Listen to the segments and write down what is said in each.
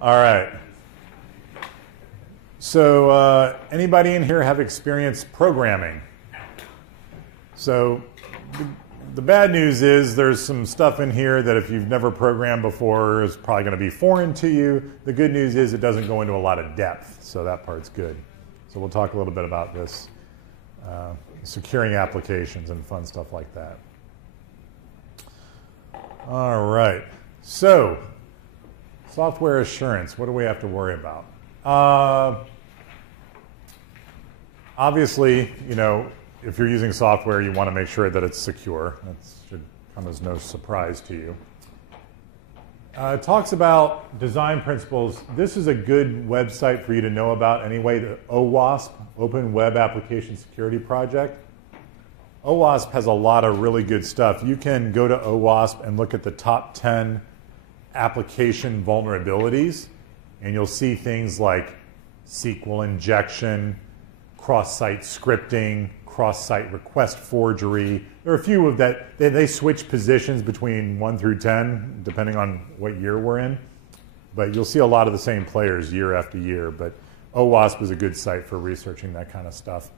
All right. So anybody in here have experience programming? So the bad news is there's some stuff in here that if you've never programmed before is probably going to be foreign to you. The good news is it doesn't go into a lot of depth, so that part's good. So we'll talk a little bit about this, securing applications and fun stuff like that. All right. So software assurance, what do we have to worry about? Obviously, you know, if you're using software, you want to make sure that it's secure. That should come as no surprise to you. It talks about design principles. This is a good website for you to know about anyway, the OWASP, Open Web Application Security Project. OWASP has a lot of really good stuff. You can go to OWASP and look at the top 10 application vulnerabilities, and you'll see things like SQL injection, cross-site scripting, cross-site request forgery. There are a few of that. They switch positions between 1 through 10, depending on what year we're in. But you'll see a lot of the same players year after year. But OWASP is a good site for researching that kind of stuff.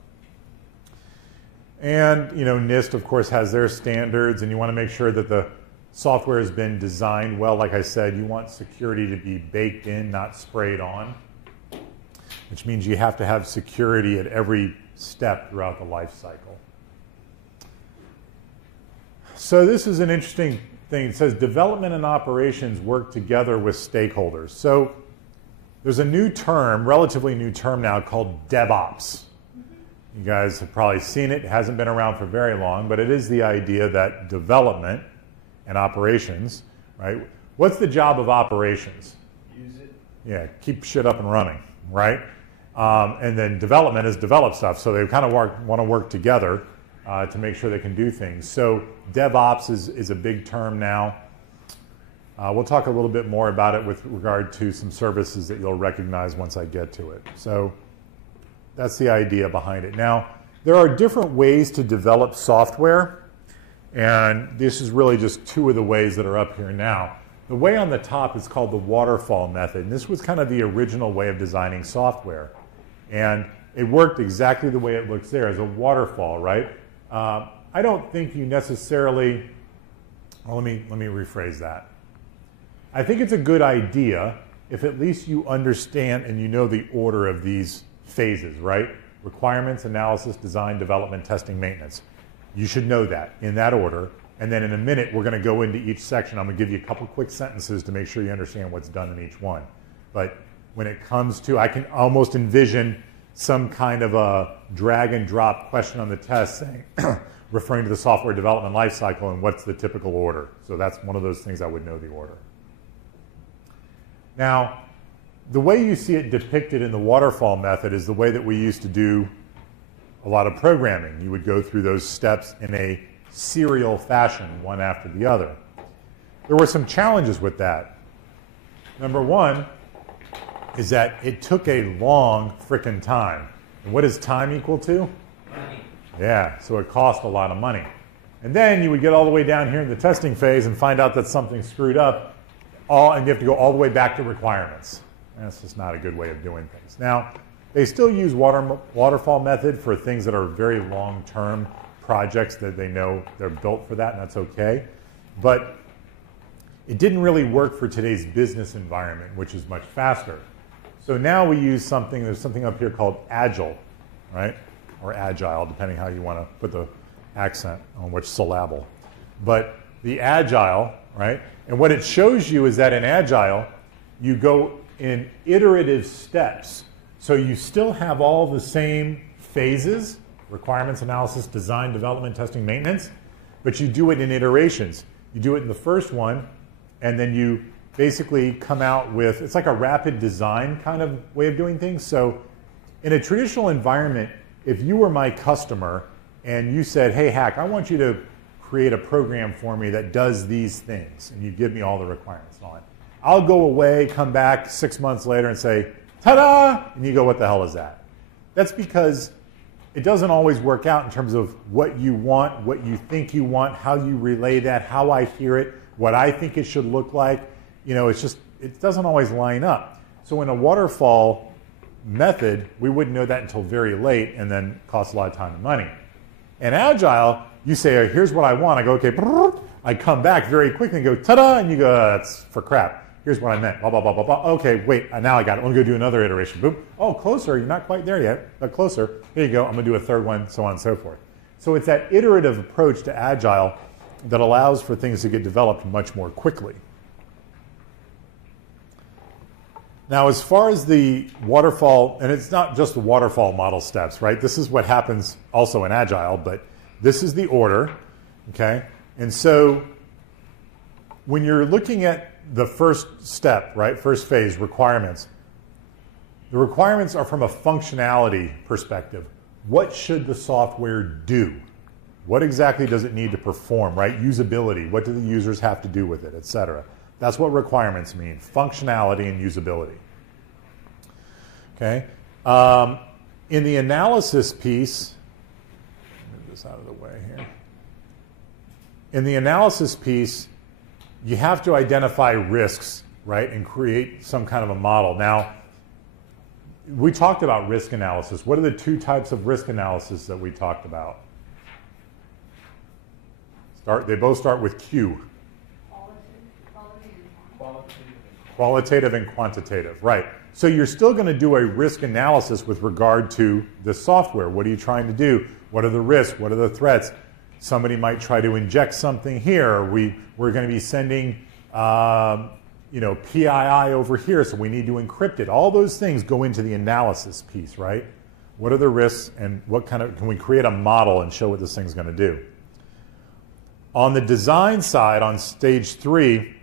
And you know, NIST, of course, has their standards, and you want to make sure that the software has been designed well. Like I said, you want security to be baked in, not sprayed on, which means you have to have security at every step throughout the life cycle. So this is an interesting thing. It says development and operations work together with stakeholders. So there's a new term, relatively new term now, called DevOps. You guys have probably seen it. It hasn't been around for very long, but it is the idea that development and operations, right? What's the job of operations? Use it. Yeah, keep shit up and running, right? And then development is develop stuff. So they kind of want to work together to make sure they can do things. So DevOps is a big term now. We'll talk a little bit more about it with regard to some services that you'll recognize once I get to it. So that's the idea behind it. Now, there are different ways to develop software, and this is really just two of the ways that are up here now. The way on the top is called the waterfall method, and this was kind of the original way of designing software. And it worked exactly the way it looks there, as a waterfall, right? I don't think you necessarily, well, let me rephrase that. I think it's a good idea if at least you understand and you know the order of these phases, right? Requirements, analysis, design, development, testing, maintenance. You should know that in that order. And then in a minute, we're going to go into each section. I'm going to give you a couple quick sentences to make sure you understand what's done in each one. But when it comes to, I can almost envision some kind of a drag and drop question on the test saying, referring to the software development lifecycle and what's the typical order. So that's one of those things I would know the order. Now, the way you see it depicted in the waterfall method is the way that we used to do a lot of programming. You would go through those steps in a serial fashion, one after the other. There were some challenges with that. Number one is that it took a long frickin' time. And what does time equal to? Money. Yeah, so it cost a lot of money. And then you would get all the way down here in the testing phase and find out that something's screwed up, and you have to go all the way back to requirements. That's just not a good way of doing things. Now, they still use waterfall method for things that are very long-term projects that they know they're built for that, and that's okay. But it didn't really work for today's business environment, which is much faster. So now we use something, there's something up here called Agile, right? Or Agile, depending how you want to put the accent on which syllable. But the Agile, right? And what it shows you is that in Agile, you go in iterative steps. So you still have all the same phases, requirements, analysis, design, development, testing, maintenance, but you do it in iterations. You do it in the first one, and then you basically come out with, it's like a rapid design kind of way of doing things. So in a traditional environment, if you were my customer and you said, hey, Hack, I want you to create a program for me that does these things, and you give me all the requirements and all that, I'll go away, come back 6 months later and say, ta-da! And you go, what the hell is that? That's because it doesn't always work out in terms of what you want, what you think you want, how you relay that, how I hear it, what I think it should look like. You know, it's it doesn't always line up. So in a waterfall method, we wouldn't know that until very late, and then costs a lot of time and money. In Agile, you say, here's what I want. I go, okay, I come back very quickly and go, ta-da, and you go, that's for crap. Here's what I meant, blah, blah, blah, blah, blah. Okay, wait, now I got it. I'm going to go do another iteration. Boom. Oh, closer. You're not quite there yet, but closer. Here you go. I'm going to do a third one, so on and so forth. So it's that iterative approach to Agile that allows for things to get developed much more quickly. Now, as far as the waterfall, and it's not just the waterfall model steps, right? This is what happens also in Agile, but this is the order, okay? And so when you're looking at the first step, right, first phase, requirements, the requirements are from a functionality perspective. What should the software do? What exactly does it need to perform, right? Usability, what do the users have to do with it, et cetera. That's what requirements mean, functionality and usability. Okay. In the analysis piece, move this out of the way here. In the analysis piece, you have to identify risks, right, and create some kind of a model. Now, we talked about risk analysis. What are the two types of risk analysis that we talked about? They both start with Q. Qualitative and quantitative, right. So you're still going to do a risk analysis with regard to the software. What are you trying to do? What are the risks? What are the threats? Somebody might try to inject something here. We're going to be sending PII over here, so we need to encrypt it. All those things go into the analysis piece, right? What are the risks, and what kind of, can we create a model and show what this thing's going to do? On the design side, on stage 3,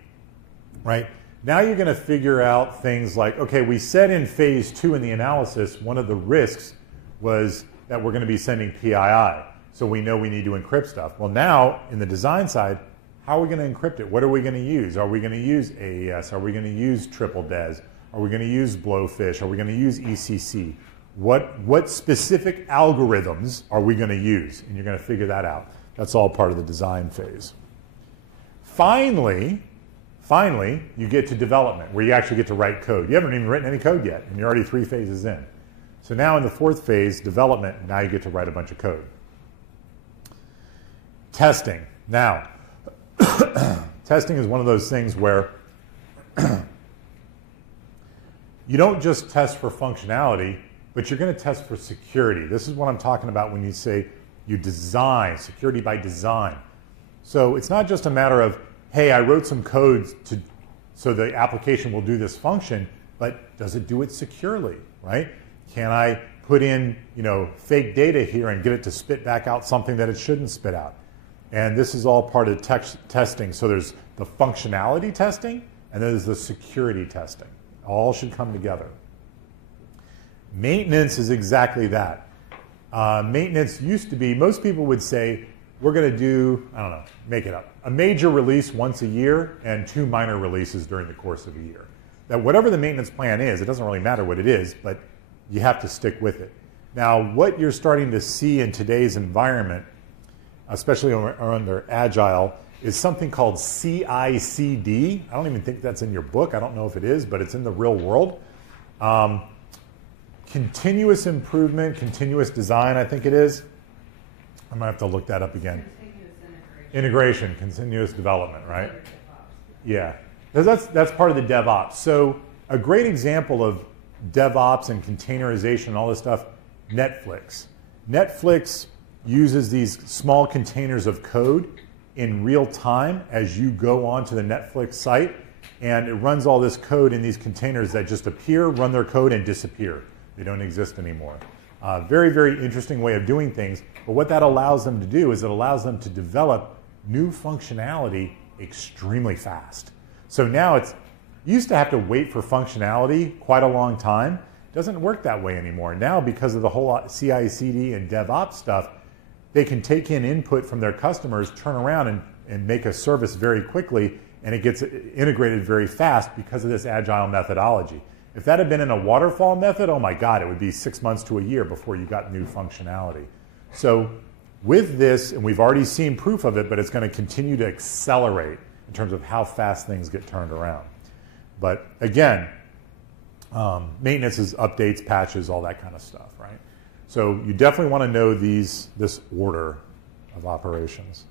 right, now you're going to figure out things like, okay, we said in phase 2 in the analysis, one of the risks was that we're going to be sending PII. So we know we need to encrypt stuff. Well, now in the design side, how are we going to encrypt it? What are we going to use? Are we going to use AES? Are we going to use triple DES? Are we going to use Blowfish? Are we going to use ECC? What specific algorithms are we going to use? And you're going to figure that out. That's all part of the design phase. Finally, you get to development, where you actually get to write code. You haven't even written any code yet, and you're already 3 phases in. So now in the 4th phase, development, now you get to write a bunch of code. Testing. Now, testing is one of those things where you don't just test for functionality, but you're going to test for security. This is what I'm talking about when you say you design, security by design. So it's not just a matter of, hey, I wrote some codes so the application will do this function, but does it do it securely, right? Can I put in, fake data here and get it to spit back out something that it shouldn't spit out? And this is all part of testing. So there's the functionality testing, and then there's the security testing. All should come together. Maintenance is exactly that. Maintenance used to be, most people would say, we're going to do, I don't know, make it up, a major release once a year and 2 minor releases during the course of a year. That whatever the maintenance plan is, it doesn't really matter what it is, but you have to stick with it. Now, what you're starting to see in today's environment, especially under Agile, is something called CI/CD. I don't even think that's in your book. I don't know if it is, but it's in the real world. Continuous improvement, continuous design, I think it is. I'm going to have to look that up again. Integration, continuous development, right? Yeah, because that's part of the DevOps. So a great example of DevOps and containerization and all this stuff, Netflix. Netflix uses these small containers of code in real time as you go onto the Netflix site, and it runs all this code in these containers that just appear, run their code, and disappear. They don't exist anymore. Very, very interesting way of doing things, but what that allows them to do is it allows them to develop new functionality extremely fast. So now you used to have to wait for functionality quite a long time. It doesn't work that way anymore. Now, because of the whole CI/CD and DevOps stuff, they can take in input from their customers, turn around and make a service very quickly, and it gets integrated very fast because of this agile methodology. If that had been in a waterfall method, oh my God, it would be 6 months to a year before you got new functionality. So with this, and we've already seen proof of it, but it's going to continue to accelerate in terms of how fast things get turned around. But again, maintenance is updates, patches, all that kind of stuff, right? So you definitely want to know this order of operations.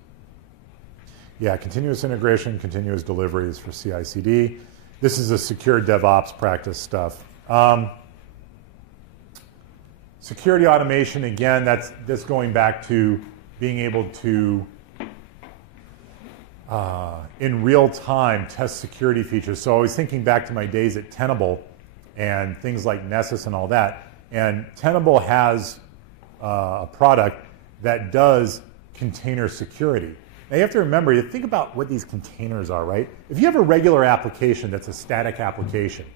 Yeah, continuous integration, continuous deliveries for CI/CD. This is a secure DevOps practice stuff. Security automation, again, that's going back to being able to, in real time, test security features. So I was thinking back to my days at Tenable and things like Nessus and all that. And Tenable has a product that does container security. Now you have to remember, you think about what these containers are, right? If you have a regular application that's a static application,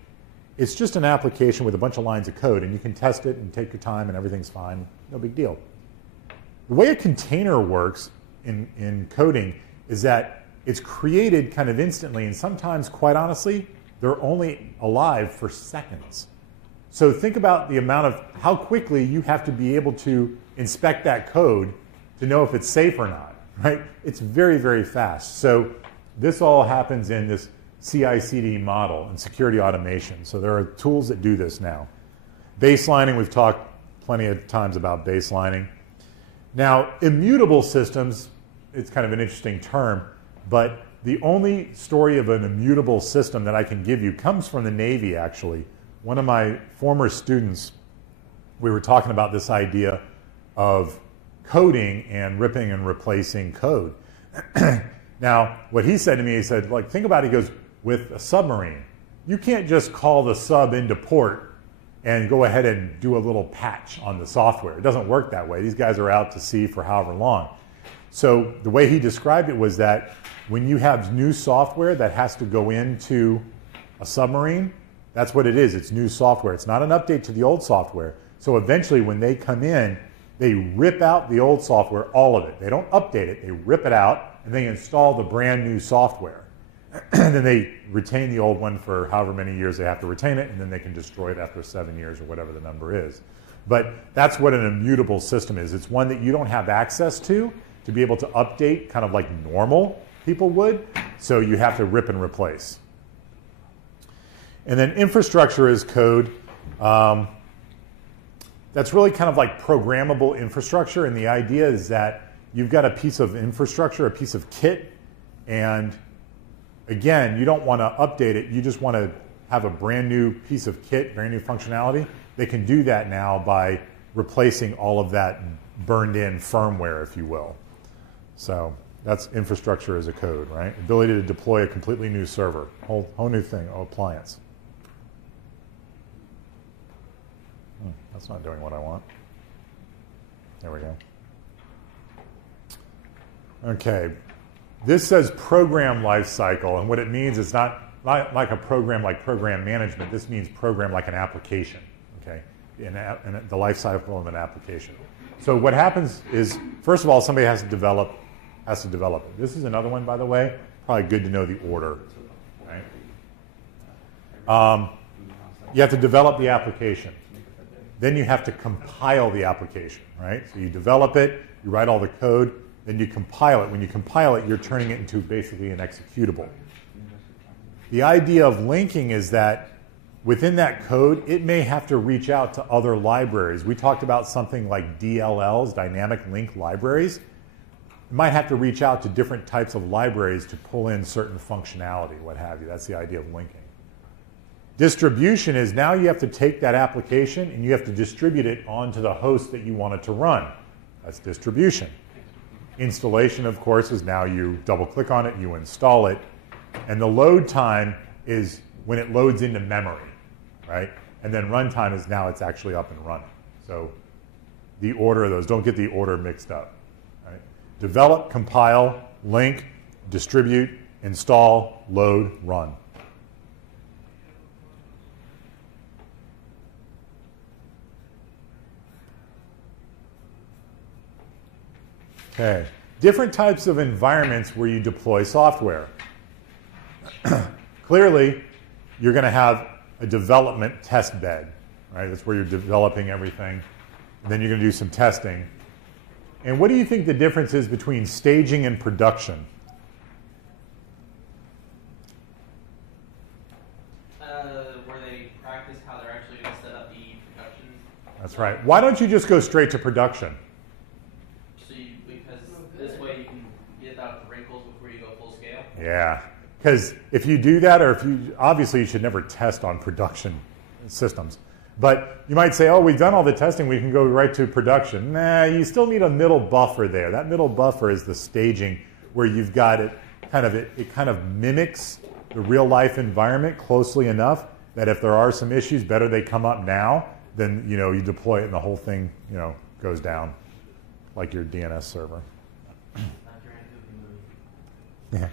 it's just an application with a bunch of lines of code, and you can test it and take your time and everything's fine, no big deal. The way a container works in coding is that it's created kind of instantly, and sometimes, quite honestly, they're only alive for seconds. So think about the amount of how quickly you have to be able to inspect that code to know if it's safe or not, right? It's very, very fast. So this all happens in this CI/CD model and security automation. So there are tools that do this now. Baselining, we've talked plenty of times about baselining. Now, immutable systems, it's kind of an interesting term, but the only story of an immutable system that I can give you comes from the Navy, actually. One of my former students, we were talking about this idea of coding and ripping and replacing code. Now, what he said to me, he said, like, think about it, he goes, with a submarine, you can't just call the sub into port and go ahead and do a little patch on the software. It doesn't work that way. These guys are out to sea for however long. So the way he described it was that when you have new software that has to go into a submarine, that's what it is. It's new software. It's not an update to the old software. So eventually when they come in, they rip out the old software, all of it. They don't update it. They rip it out, and they install the brand new software. And then they retain the old one for however many years they have to retain it, and then they can destroy it after 7 years or whatever the number is. But that's what an immutable system is. It's one that you don't have access to be able to update kind of like normal people would, so you have to rip and replace. And then infrastructure as code. That's really kind of like programmable infrastructure, and the idea is that you've got a piece of infrastructure, a piece of kit, and again, you don't want to update it. You just want to have a brand new piece of kit, brand new functionality. They can do that now by replacing all of that burned in firmware, if you will. So that's infrastructure as a code, right? Ability to deploy a completely new server, whole new thing, appliance. That's not doing what I want. There we go. Okay. This says program lifecycle, and what it means is not like a program like program management. This means program like an application, okay, in the lifecycle of an application. So what happens is, first of all, somebody has to develop it. This is another one, by the way. Probably good to know the order, right? You have to develop the application. Then you have to compile the application, right? So you develop it, you write all the code, then you compile it. When you compile it, you're turning it into basically an executable. The idea of linking is that within that code, it may have to reach out to other libraries. We talked about something like DLLs, dynamic link libraries. It might have to reach out to different types of libraries to pull in certain functionality, what have you. That's the idea of linking. Distribution is now you have to take that application and you have to distribute it onto the host that you want it to run. That's distribution. Installation, of course, is now you double-click on it, you install it, and the load time is when it loads into memory, right? And then runtime is now it's actually up and running. So the order of those, don't get the order mixed up, right? Develop, compile, link, distribute, install, load, run. Okay, different types of environments where you deploy software. Clearly, you're going to have a development test bed, right? That's where you're developing everything. And then you're going to do some testing. And what do you think the difference is between staging and production? where they practice how they're actually going to set up the production. That's right. Why don't you just go straight to production? So because this way you can get out the wrinkles before you go full scale. Yeah, because if you do that, or if you, obviously you should never test on production systems. But you might say, oh, we've done all the testing, we can go right to production. Nah, you still need a middle buffer there. That middle buffer is the staging where you've got it kind of mimics the real life environment closely enough that if there are some issues, better they come up now than you deploy it and the whole thing goes down like your DNS server. Yeah.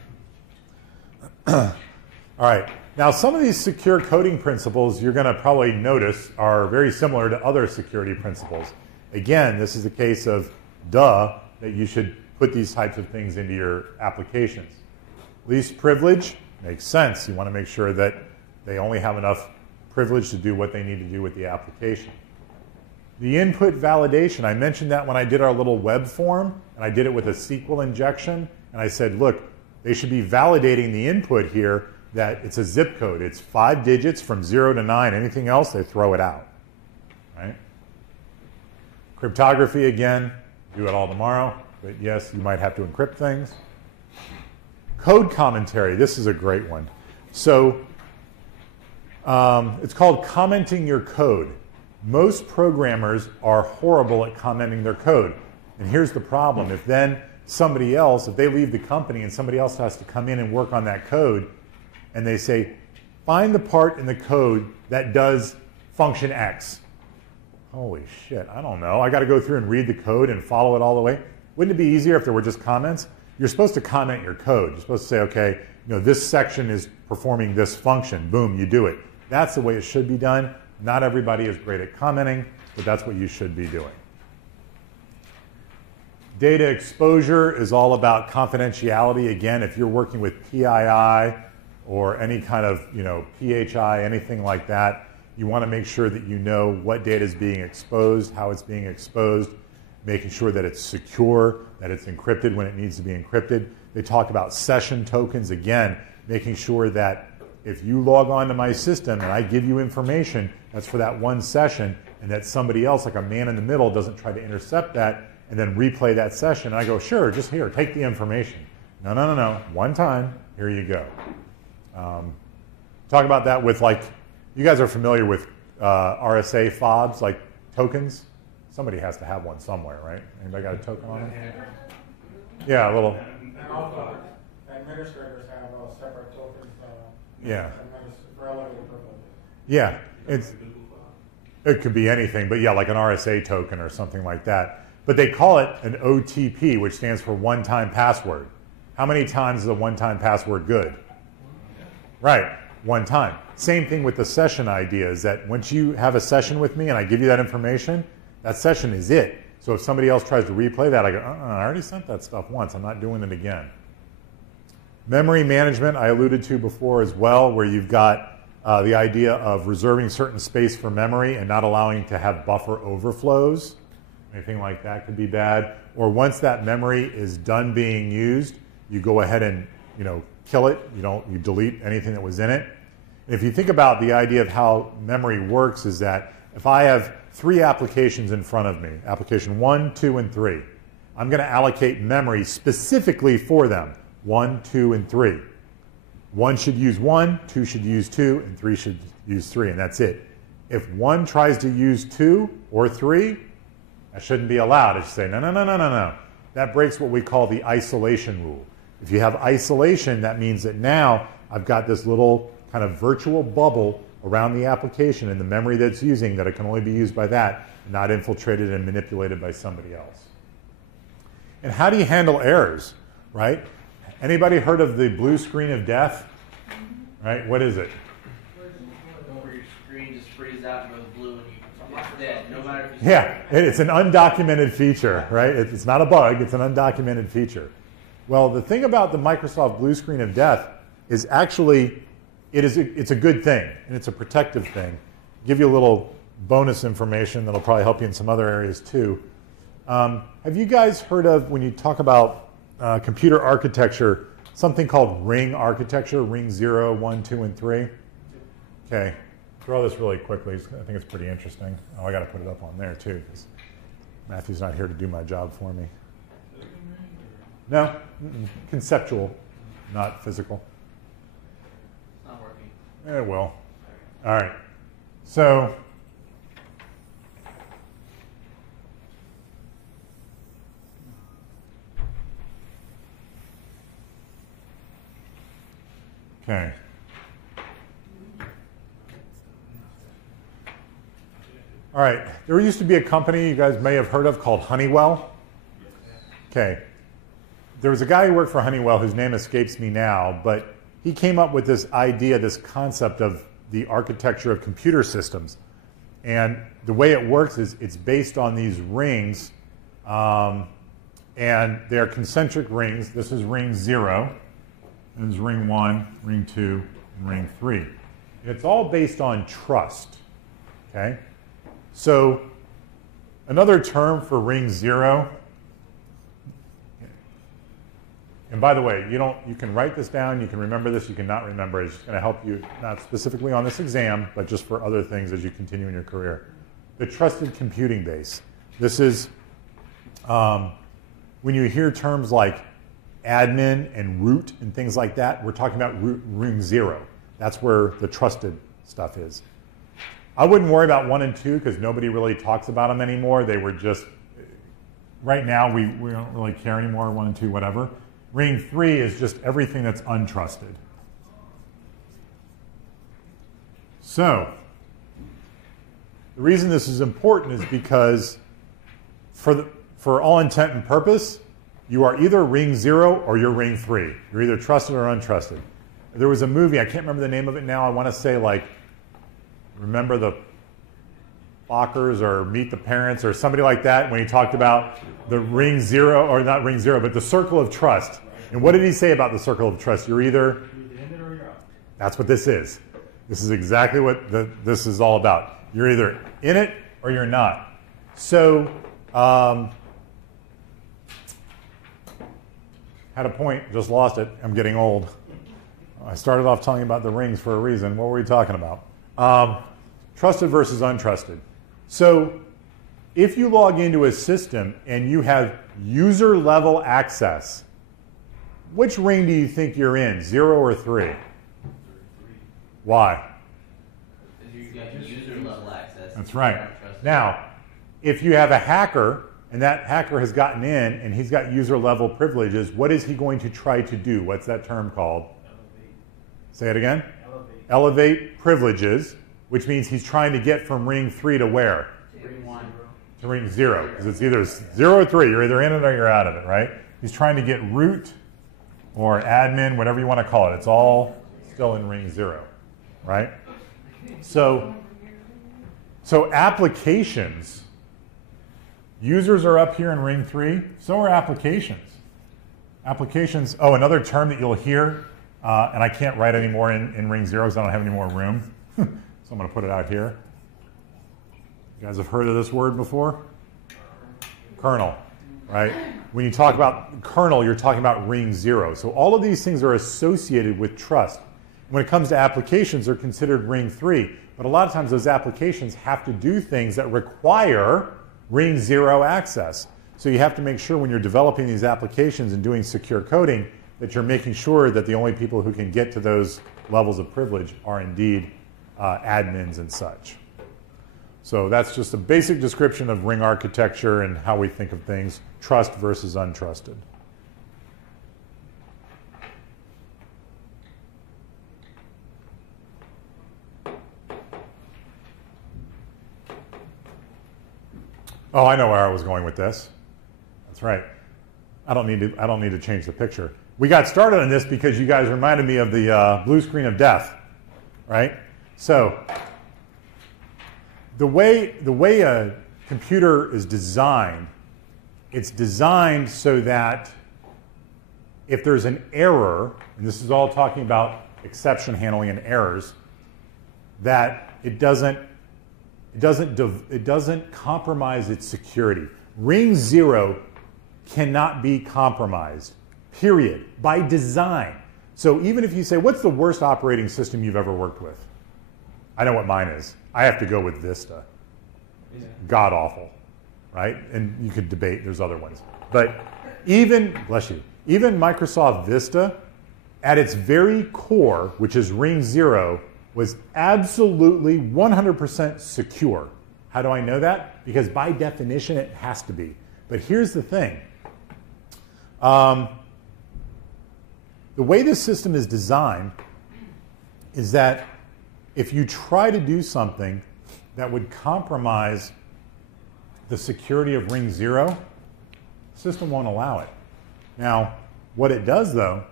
All right. Now, some of these secure coding principles you're going to probably notice are very similar to other security principles. Again, this is a case of that you should put these types of things into your applications. Least privilege makes sense. You want to make sure that they only have enough privilege to do what they need to do with the application. The input validation, I mentioned that when I did our little web form, and I did it with a SQL injection, and I said, look, they should be validating the input here that it's a zip code. It's 5 digits from 0 to 9. Anything else, they throw it out. Right? Cryptography, again, do it all tomorrow. But yes, you might have to encrypt things. Code commentary. This is a great one. So it's called commenting your code. Most programmers are horrible at commenting their code. And here's the problem. If then somebody else, if they leave the company and somebody else has to come in and work on that code, and they say, find the part in the code that does function X. Holy shit, I don't know. I got to go through and read the code and follow it all the way. Wouldn't it be easier if there were just comments? You're supposed to comment your code. You're supposed to say, okay, this section is performing this function. Boom, you do it. That's the way it should be done. Not everybody is great at commenting, but that's what you should be doing. Data exposure is all about confidentiality. Again, if you're working with PII or any kind of PHI, anything like that, you want to make sure that you know what data is being exposed, how it's being exposed, making sure that it's secure, that it's encrypted when it needs to be encrypted. They talk about session tokens, again, making sure that if you log on to my system and I give you information that's for that one session, and that somebody else, like a man in the middle, doesn't try to intercept that and then replay that session. And I go, sure, just here, take the information. No. One time, here you go. Talk about that with, like, you guys are familiar with RSA fobs, like tokens? Somebody has to have one somewhere, right? Anybody got a token on it? Yeah, a little. And also, administrators have separate tokens. Yeah. Relative privileges. Yeah, it could be anything, but yeah, like an RSA token or something like that. But they call it an OTP, which stands for one-time password. How many times is a one-time password good? Right, one time. Same thing with the session idea, is that once you have a session with me and I give you that information, that session is it. So if somebody else tries to replay that, I go, I already sent that stuff once. I'm not doing it again. Memory management, I alluded to before as well, where you've got the idea of reserving certain space for memory and not allowing to have buffer overflows. Anything like that could be bad. Or once that memory is done being used, you go ahead and kill it. You delete anything that was in it. And if you think about the idea of how memory works, is that if I have 3 applications in front of me, application 1, 2, and 3, I'm going to allocate memory specifically for them, 1, 2, and 3. 1 should use 1, 2 should use 2, and 3 should use 3, and that's it. If 1 tries to use 2 or 3, that shouldn't be allowed. It should say, no. That breaks what we call the isolation rule. If you have isolation, that means that now I've got this little kind of virtual bubble around the application and the memory that's using, that it can only be used by that, not infiltrated and manipulated by somebody else. And how do you handle errors, right? Anybody heard of the blue screen of death? Right? What is it? Where your screen just freezes out and goes blue and it's dead. No matter if you it's an undocumented feature, right? It's not a bug, it's an undocumented feature. Well, the thing about the Microsoft blue screen of death is actually, it's a good thing, and it's a protective thing. I'll give you a little bonus information that'll probably help you in some other areas too. Have you guys heard of, when you talk about computer architecture, something called ring architecture, ring 0, 1, 2, and 3? Okay. throw this really quickly. I think it's pretty interesting. Oh, I got to put it up on there too, because Matthew's not here to do my job for me. No, conceptual, not physical. It's not working. It will. All right. So, okay. All right. There used to be a company you guys may have heard of called Honeywell. Okay. There was a guy who worked for Honeywell whose name escapes me now, but he came up with this idea, this concept of the architecture of computer systems. And the way it works is it's based on these rings, and they're concentric rings. This is ring 0, and this is ring 1, ring 2, and ring 3. And it's all based on trust, okay? So another term for ring 0, and by the way, you can write this down, you can remember this, you cannot remember it. It's just going to help you, not specifically on this exam, but just for other things as you continue in your career. The trusted computing base. This is, when you hear terms like admin and root and things like that, we're talking about ring 0. That's where the trusted stuff is. I wouldn't worry about 1 and 2 because nobody really talks about them anymore. They were just, right now we don't really care anymore, 1 and 2, whatever. Ring 3 is just everything that's untrusted. So, the reason this is important is because for all intent and purpose, you are either ring 0 or you're ring 3. You're either trusted or untrusted. There was a movie, I can't remember the name of it now, I want to say like, Remember the Fockers or Meet the Parents or somebody like that when he talked about the ring 0, or not ring 0, but the circle of trust. And what did he say about the circle of trust? You're either in it or you're out. That's what this is. This is exactly what this is all about. You're either in it or you're not. So, had a point, just lost it. I'm getting old. I started off telling you about the rings for a reason. What were we talking about? Trusted versus untrusted. So if you log into a system and you have user level access, which ring do you think you're in, 0 or 3? Why? Because you got user level access. That's right. Now, if you have a hacker and that hacker has gotten in and he's got user level privileges, what is he going to try to do? What's that term called? Elevate. Say it again? Elevate. Elevate privileges, which means he's trying to get from ring 3 to where? Ring 1. To ring 0, because it's either 0 or 3. You're either in it or you're out of it, right? He's trying to get root or admin, whatever you want to call it. It's all still in ring 0, right? So applications, users are up here in ring 3. So are applications. Applications, oh, another term that you'll hear, and I can't write anymore in ring 0 because I don't have any more room. So I'm going to put it out here. You guys have heard of this word before? Kernel, right? When you talk about kernel, you're talking about ring 0. So all of these things are associated with trust. When it comes to applications, they're considered ring 3. But a lot of times those applications have to do things that require ring 0 access. So you have to make sure when you're developing these applications and doing secure coding that you're making sure that the only people who can get to those levels of privilege are indeed admins and such. So that's just a basic description of ring architecture and how we think of things, trust versus untrusted. Oh, I know where I was going with this. That's right. I don't need to change the picture. We got started on this because you guys reminded me of the blue screen of death, right? So the way a computer is designed, it's designed so that if there's an error, and this is all talking about exception handling and errors, that it doesn't compromise its security. Ring 0 cannot be compromised, period, by design. So even if you say, what's the worst operating system you've ever worked with? I know what mine is. I have to go with Vista. God awful, right? And you could debate, there's other ones. But even, bless you, even Microsoft Vista, at its very core, which is ring 0, was absolutely 100% secure. How do I know that? Because by definition, it has to be. But here's the thing. The way this system is designed is that if you try to do something that would compromise the security of ring 0, the system won't allow it. Now, what it does, though,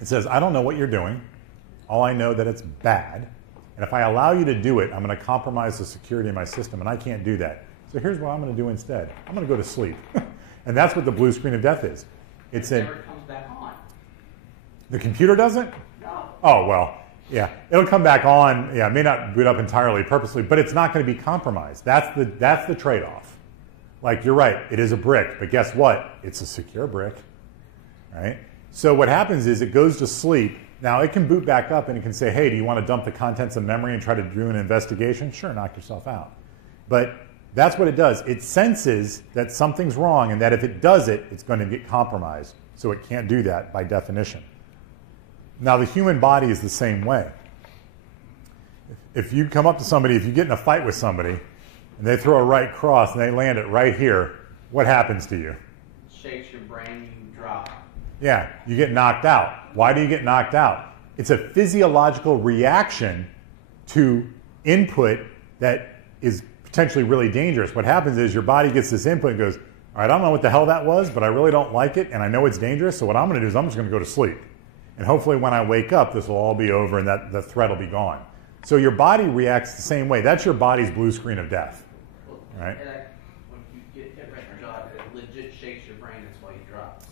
it says, I don't know what you're doing. All I know that it's bad. And if I allow you to do it, I'm going to compromise the security of my system, and I can't do that. So here's what I'm going to do instead. I'm going to go to sleep. And that's what the blue screen of death is. It's it never comes back on. The computer doesn't? No. Oh, well, yeah. It'll come back on. Yeah, it may not boot up entirely purposely, but it's not going to be compromised. That's the trade-off. Like, you're right, it is a brick, but guess what? It's a secure brick, right? So what happens is it goes to sleep. Now, it can boot back up and it can say, hey, do you want to dump the contents of memory and try to do an investigation? Sure, knock yourself out. But that's what it does. It senses that something's wrong and that if it does it, it's going to get compromised. So it can't do that by definition. Now, the human body is the same way. If you come up to somebody, if you get in a fight with somebody, and they throw a right cross and they land it right here, what happens to you? Shakes your brain, you drop. Yeah, you get knocked out. Why do you get knocked out? It's a physiological reaction to input that is potentially really dangerous. What happens is your body gets this input and goes, all right, I don't know what the hell that was, but I really don't like it, and I know it's dangerous, so what I'm going to do is I'm just going to go to sleep. And hopefully when I wake up, this will all be over and that the threat will be gone. So your body reacts the same way. That's your body's blue screen of death. Right? And when you get hit right in your jaw, it legit shakes your brain. That's why you drop.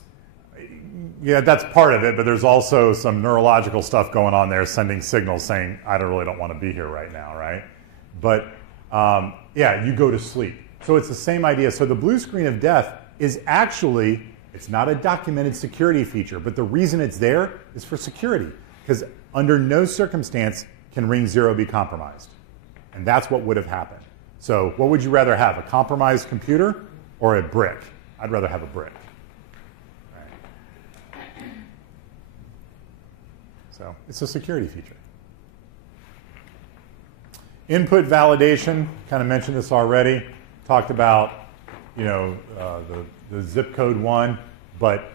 Yeah, that's part of it, but there's also some neurological stuff going on there, sending signals saying, I really don't want to be here right now, right? But yeah, you go to sleep. So it's the same idea. So the blue screen of death is actually, it's not a documented security feature, but the reason it's there is for security, because under no circumstance can ring 0 be compromised. And that's what would have happened. So what would you rather have, a compromised computer or a brick? I'd rather have a brick. Right. So it's a security feature. Input validation, kind of mentioned this already. Talked about, you know, the zip code one, but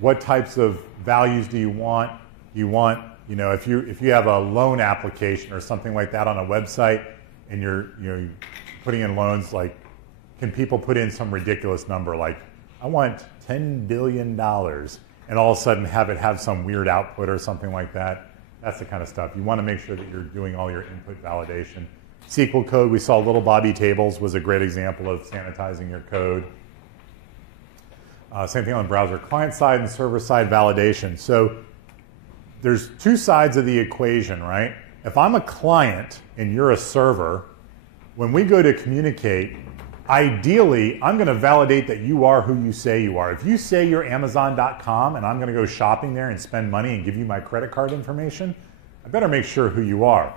what types of values do you want? You want, you know, if you have a loan application or something like that on a website, and you're putting in loans, like, can people put in some ridiculous number like, I want $10 billion, and all of a sudden have it have some weird output or something like that? That's the kind of stuff. You want to make sure that you're doing all your input validation. SQL code, we saw Little Bobby Tables was a great example of sanitizing your code. Same thing on the browser client side and server side validation. So there's two sides of the equation, right? If I'm a client and you're a server, when we go to communicate, ideally, I'm going to validate that you are who you say you are. If you say you're Amazon.com and I'm going to go shopping there and spend money and give you my credit card information, I better make sure who you are.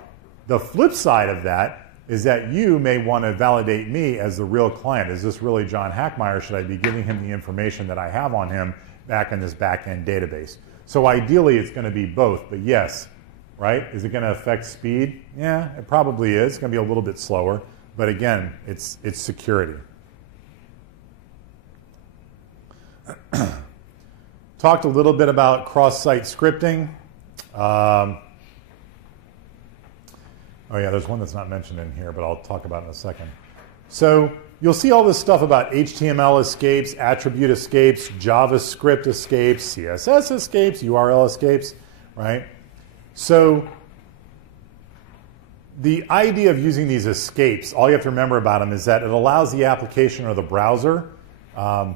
The flip side of that is that you may want to validate me as the real client. Is this really John Hackmeyer? Should I be giving him the information that I have on him back in this back-end database? So ideally, it's going to be both, but yes, right? Is it going to affect speed? Yeah, it probably is. It's going to be a little bit slower, but again, it's security. Talked a little bit about cross-site scripting. Oh yeah, there's one that's not mentioned in here, but I'll talk about it in a second. So you'll see all this stuff about HTML escapes, attribute escapes, JavaScript escapes, CSS escapes, URL escapes, right? So the idea of using these escapes, all you have to remember about them is that it allows the application or the browser how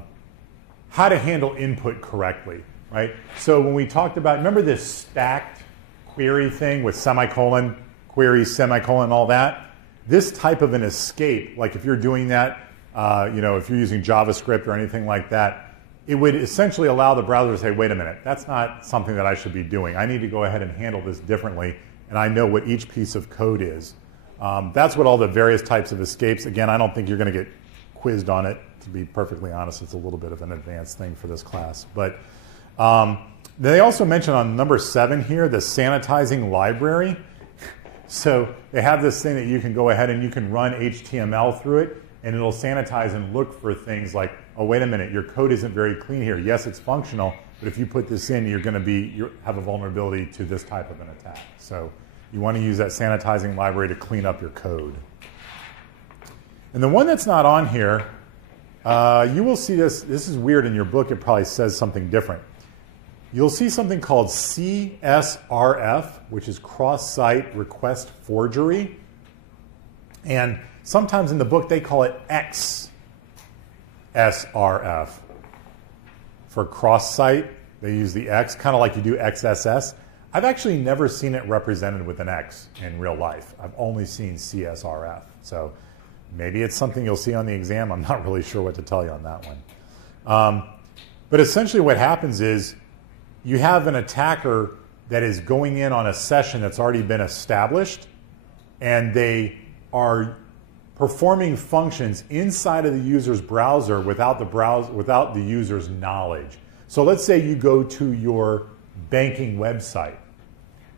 to handle input correctly, right? So when we talked about, remember this stacked query thing with semicolon, query, semicolon, all that? This type of an escape, like if you're doing that, if you're using JavaScript or anything like that, it would essentially allow the browser to say, wait a minute, that's not something that I should be doing. I need to go ahead and handle this differently, and I know what each piece of code is. That's what all the various types of escapes, again, I don't think you're going to get quizzed on it. To be perfectly honest, it's a little bit of an advanced thing for this class. But they also mention on number 7 here, the sanitizing library. So they have this thing that you can go ahead and you can run HTML through it, and it'll sanitize and look for things like, oh, wait a minute, your code isn't very clean here. Yes, it's functional, but if you put this in, you're going to have a vulnerability to this type of an attack. So you want to use that sanitizing library to clean up your code. And the one that's not on here, you will see this. This is weird in your book. It probably says something different. You'll see something called CSRF, which is cross-site request forgery. And sometimes in the book they call it XSRF. For cross-site, they use the X, kind of like you do XSS. I've actually never seen it represented with an X in real life. I've only seen CSRF. So maybe it's something you'll see on the exam. I'm not really sure what to tell you on that one. But essentially what happens is you have an attacker that is going in on a session that's already been established, and they are performing functions inside of the user's browser without the user's knowledge. So let's say you go to your banking website,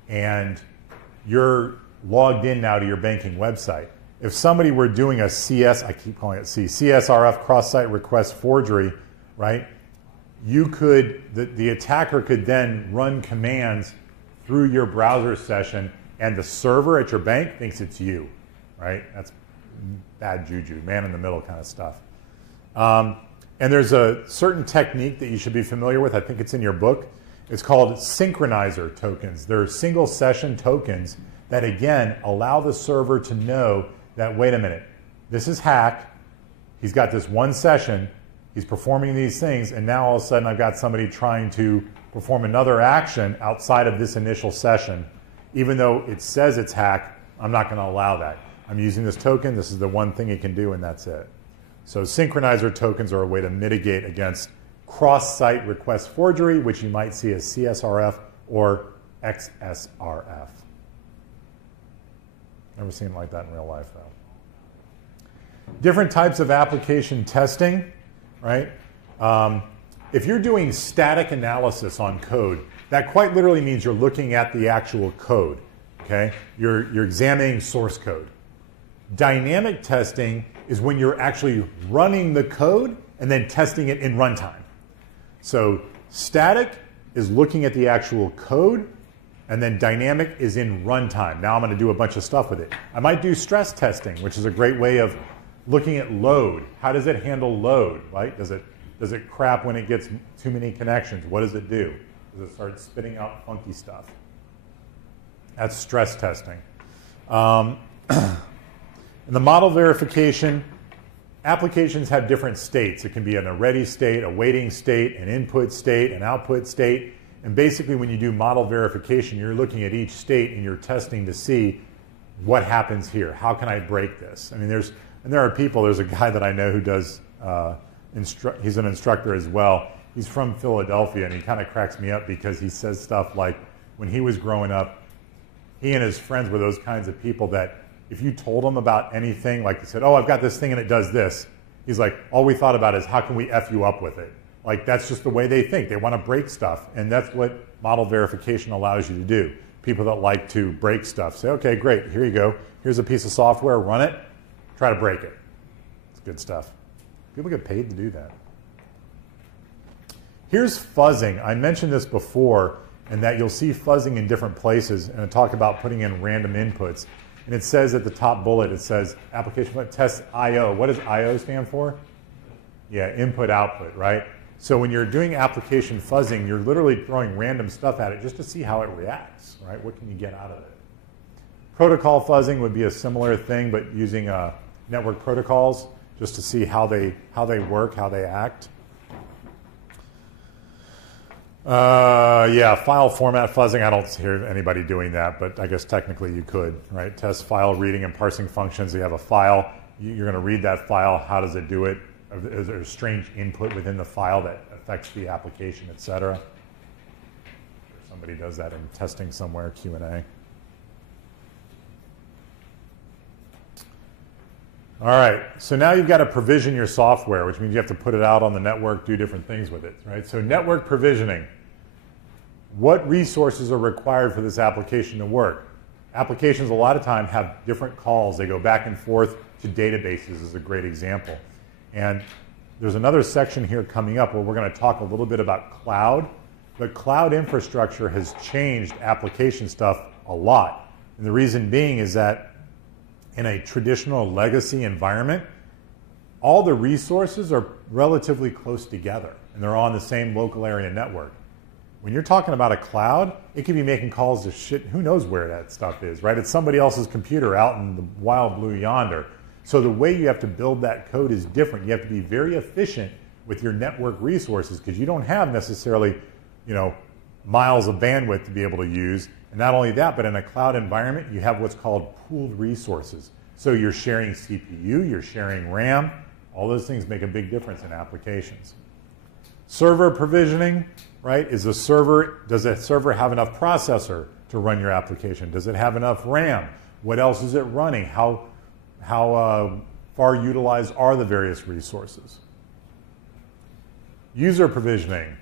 and you're logged in now to your banking website. If somebody were doing a CSRF cross-site request forgery, right? The attacker could then run commands through your browser session, and the server at your bank thinks it's you, right? That's bad juju, man in the middle kind of stuff. And there's a certain technique that you should be familiar with. I think it's in your book. It's called synchronizer tokens. They're single session tokens that, again, allow the server to know that, wait a minute, this is hack. He's got this one session. He's performing these things, and now all of a sudden I've got somebody trying to perform another action outside of this initial session. Even though it says it's hack, I'm not going to allow that. I'm using this token. This is the one thing it can do, and that's it. So synchronizer tokens are a way to mitigate against cross-site request forgery, which you might see as CSRF or XSRF. Never seen it like that in real life, though. Different types of application testing. Right? If you're doing static analysis on code, that quite literally means you're looking at the actual code. Okay? You're examining source code. Dynamic testing is when you're actually running the code and then testing it in runtime. So static is looking at the actual code, and then dynamic is in runtime. Now I'm going to do a bunch of stuff with it. I might do stress testing, which is a great way of looking at load. How does it handle load, right? Does it crap when it gets too many connections? What does it do? Does it start spitting out funky stuff? That's stress testing. In the model verification, applications have different states. It can be a ready state, a waiting state, an input state, an output state. And basically when you do model verification, you're looking at each state and you're testing to see what happens here. How can I break this? I mean, there are people, there's a guy that I know who does, he's an instructor as well. He's from Philadelphia, and he kind of cracks me up because he says stuff like when he was growing up, he and his friends were those kinds of people that if you told them about anything, like you said, oh, I've got this thing and it does this, he's like, all we thought about is how can we F you up with it? Like that's just the way they think. They want to break stuff, and that's what model verification allows you to do. People that like to break stuff say, okay, great, here you go. Here's a piece of software, run it. Try to break it. It's good stuff. People get paid to do that. Here's fuzzing. I mentioned this before, and that you'll see fuzzing in different places, and I talk about putting in random inputs. And it says at the top bullet, it says application test I/O. What does I/O stand for? Yeah, input output, right? So when you're doing application fuzzing, you're literally throwing random stuff at it just to see how it reacts, right? What can you get out of it? Protocol fuzzing would be a similar thing, but using network protocols just to see how they work, how they act. Yeah, file format fuzzing. I don't hear anybody doing that, but I guess technically you could, right? Test file reading and parsing functions. You have a file. You're going to read that file. How does it do it? Is there a strange input within the file that affects the application, etc. Somebody does that in testing somewhere, Q&A. All right, so now you've got to provision your software, which means you have to put it out on the network, do different things with it, right? So network provisioning. What resources are required for this application to work? Applications a lot of time have different calls. They go back and forth to databases is a great example. And there's another section here coming up where we're going to talk a little bit about cloud. But cloud infrastructure has changed application stuff a lot. And the reason being is that in a traditional legacy environment, all the resources are relatively close together and they're on the same local area network. When you're talking about a cloud, it could be making calls to shit, who knows where that stuff is, right? It's somebody else's computer out in the wild blue yonder. So the way you have to build that code is different. You have to be very efficient with your network resources because you don't have necessarily, miles of bandwidth to be able to use. And not only that, but in a cloud environment, you have what's called pooled resources. So you're sharing CPU, you're sharing RAM. All those things make a big difference in applications. Server provisioning, right? Does a server have enough processor to run your application? Does it have enough RAM? What else is it running? How far utilized are the various resources? User provisioning,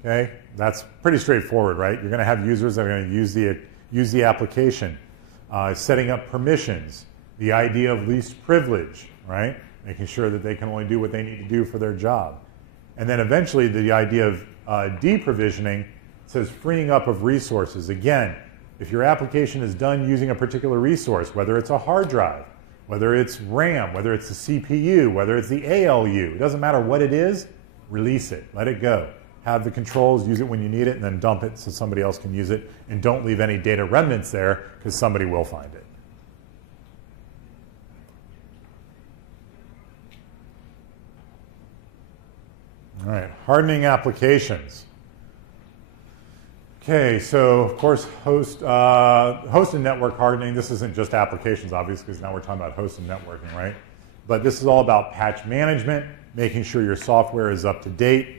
okay? That's pretty straightforward, right? You're going to have users that are going to use the application. Setting up permissions, the idea of least privilege, right? Making sure that they can only do what they need to do for their job. And then eventually the idea of deprovisioning says freeing up of resources. Again, if your application is done using a particular resource, whether it's a hard drive, whether it's RAM, whether it's the CPU, whether it's the ALU, it doesn't matter what it is, release it, let it go. Have the controls, use it when you need it, and then dump it so somebody else can use it. And don't leave any data remnants there because somebody will find it. All right, hardening applications. Okay, so of course host and network hardening. This isn't just applications, obviously, because now we're talking about host and networking, right? But this is all about patch management, making sure your software is up to date.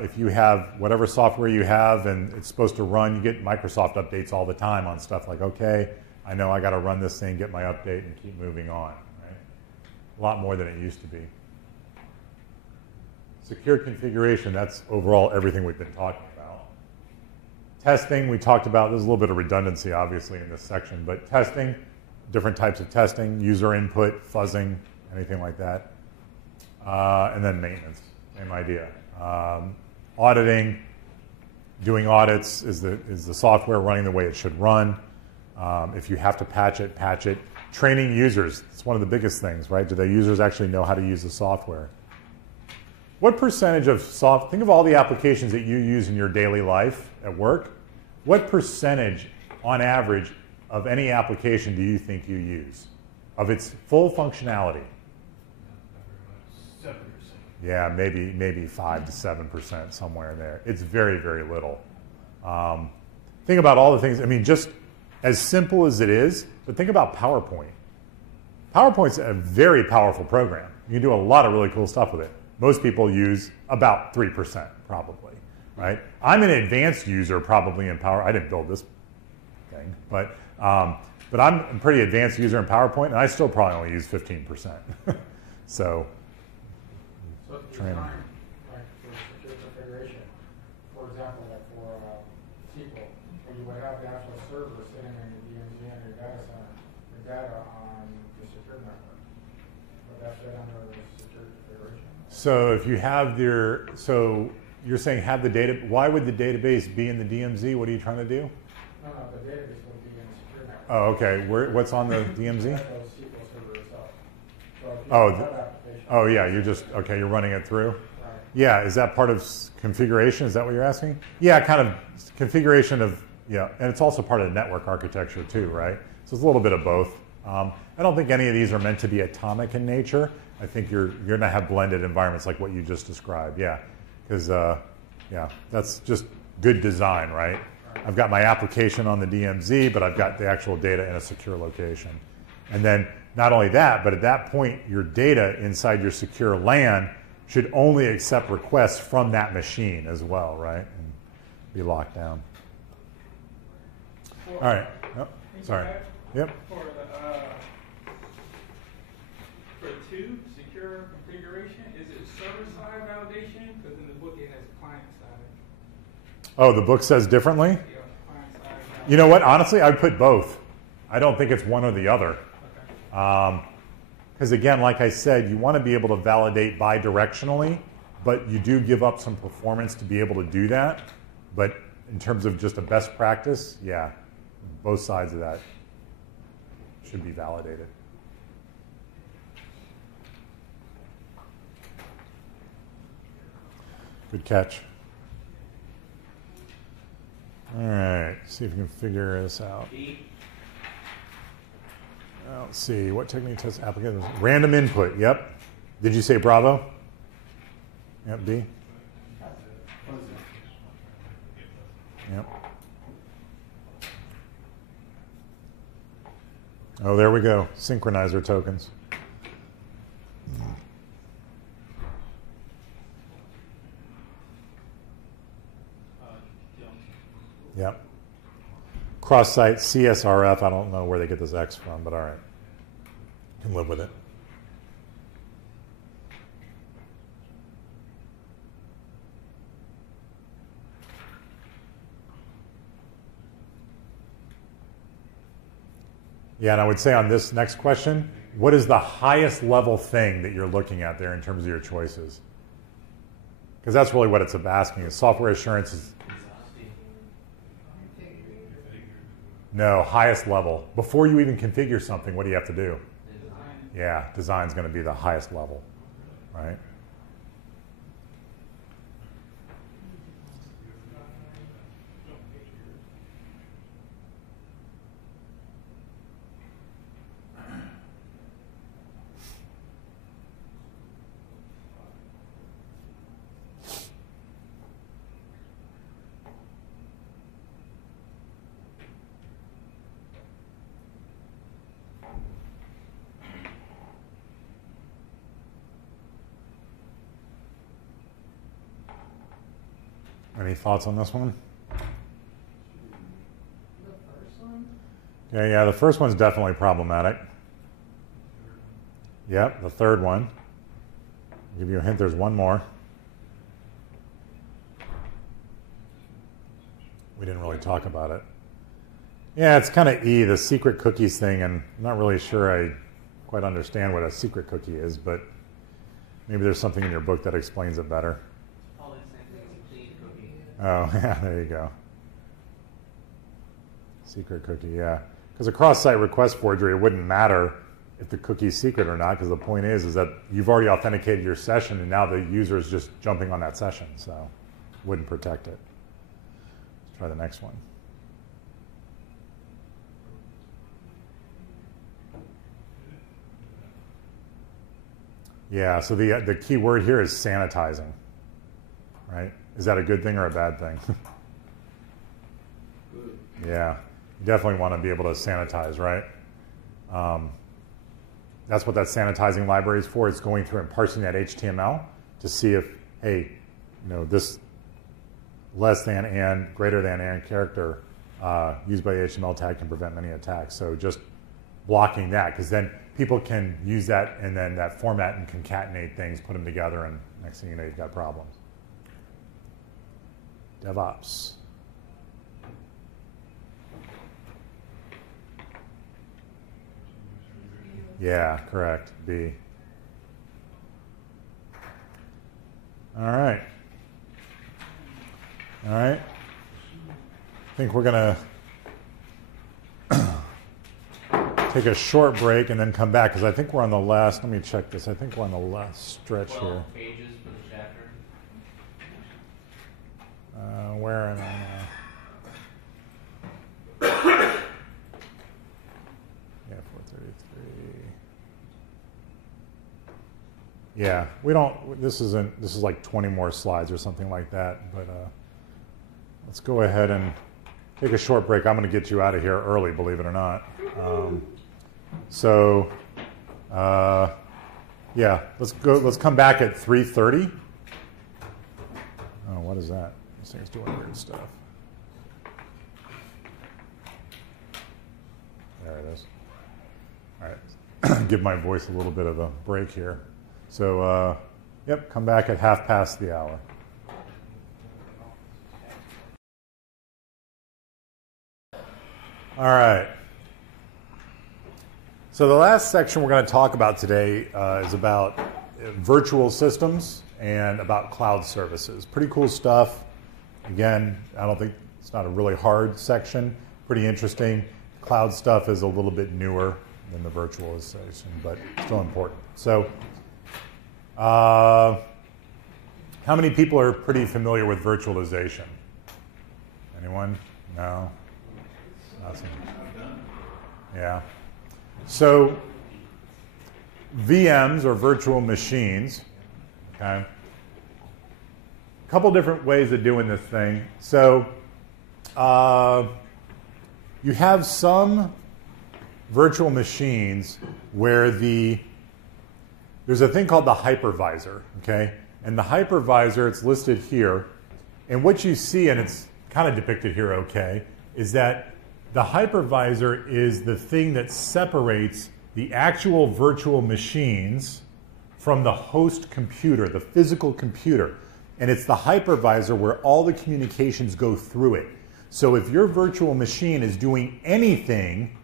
If you have whatever software you have and it's supposed to run, you get Microsoft updates all the time on stuff like, okay, I know I got to run this thing, get my update, and keep moving on, right? A lot more than it used to be. Secure configuration, that's overall everything we've been talking about. Testing, we talked about, there's a little bit of redundancy obviously in this section, but testing, different types of testing, user input, fuzzing, anything like that. And then maintenance, same idea. Auditing, doing audits, is the software running the way it should run? If you have to patch it, patch it. Training users, it's one of the biggest things, right? Do the users actually know how to use the software? What percentage of think of all the applications that you use in your daily life at work. What percentage, on average, of any application do you think you use? Of its full functionality? 7%. Yeah, maybe 5 to 7%, somewhere in there. It's very, very little. Think about all the things, I mean, just as simple as it is, but think about PowerPoint. PowerPoint's a very powerful program. You can do a lot of really cool stuff with it. Most people use about 3%, probably, right? I'm an advanced user probably in PowerPoint. I didn't build this thing, but I'm a pretty advanced user in PowerPoint, and I still probably only use 15%. So design, like for secure configuration, for example, like for SQL, where you would have the actual server sitting in the DMZ and your data center, the data on the secure network. Would that fit under the secure configuration? So if you have so you're saying have the data, why would the database be in the DMZ? What are you trying to do? No, the database would be in the secure network. Oh, okay. What's on the DMZ? The SQL server itself. So if you Oh, have that application, oh yeah, you're running it through? right. Yeah, is that part of configuration? Is that what you're asking? Yeah, kind of configuration of, yeah, and it's also part of the network architecture too, right? So it's a little bit of both. I don't think any of these are meant to be atomic in nature. I think you're going to have blended environments like what you just described, yeah. Because, yeah, that's just good design, right? I've got my application on the DMZ, but I've got the actual data in a secure location. And then not only that, but at that point, your data inside your secure LAN should only accept requests from that machine as well, right? And be locked down. All right. Oh, sorry. Yep. For 2, secure configuration, is it server-side validation? Because in the book it has client-side. Oh, the book says differently? Yeah, client-side validation. You know what? Honestly, I'd put both. I don't think it's one or the other. Okay. Because again, like I said, you want to be able to validate bidirectionally, but you do give up some performance to be able to do that. But in terms of just a best practice, yeah, both sides of that should be validated. Good catch. All right, see if we can figure this out. Let's see, what technique test application? Random input, yep. Did you say Bravo? Yep, B. Yep. Oh, there we go, synchronizer tokens. Yep. Cross-site CSRF, I don't know where they get this X from, but all right. Can live with it. Yeah, and I would say on this next question, what is the highest level thing that you're looking at there in terms of your choices? Because that's really what it's asking. Is software assurance is no, highest level. Before you even configure something, what do you have to do? Design. Yeah, design's going to be the highest level, right? Any thoughts on this one? The first one? Yeah, the first one's definitely problematic. Yep, the third one. I'll give you a hint, there's one more. We didn't really talk about it. Yeah, it's kind of E, the secret cookies thing, and I'm not really sure I quite understand what a secret cookie is, but maybe there's something in your book that explains it better. Oh, yeah, there you go. Secret cookie, yeah. Because a cross-site request forgery, it wouldn't matter if the cookie's secret or not, because the point is that you've already authenticated your session, and now the user is just jumping on that session, so wouldn't protect it. Let's try the next one. Yeah, so the key word here is sanitizing, right? Is that a good thing or a bad thing? Good. Yeah, you definitely want to be able to sanitize, right? That's what that sanitizing library is for. It's going through and parsing that HTML to see if, hey, you know, this less than and greater than and character used by the HTML tag can prevent many attacks. So just blocking that, because then people can use that and then that format and concatenate things, put them together, and next thing you know, you've got problems. DevOps. Yeah, correct. B. All right. All right. I think we're going to take a short break and then come back, because I think we're on the last, let me check this, I think we're on the last stretch 12 here. pages for the chapter. Where am I now? Yeah, 433. Yeah, we don't, this is like 20 more slides or something like that, but let's go ahead and take a short break. I'm going to get you out of here early, believe it or not. Yeah, let's go. Let's come back at 3:30. Oh, what is that? This thing's doing weird stuff. There it is. All right, give my voice a little bit of a break here. So, yep, come back at 1:30. All right. So the last section we're going to talk about today is about virtual systems and about cloud services. Pretty cool stuff. Again, I don't think it's not a really hard section. Pretty interesting. Cloud stuff is a little bit newer than the virtualization, but still important. So how many people are pretty familiar with virtualization? Anyone? No? Awesome. Yeah. So VMs, or virtual machines, okay? A couple different ways of doing this thing. So you have some virtual machines where there's a thing called the hypervisor, okay? And the hypervisor, it's listed here. And what you see, and it's kind of depicted here, okay, is that the hypervisor is the thing that separates the actual virtual machines from the host computer, the physical computer. And it's the hypervisor where all the communications go through it. So if your virtual machine is doing anything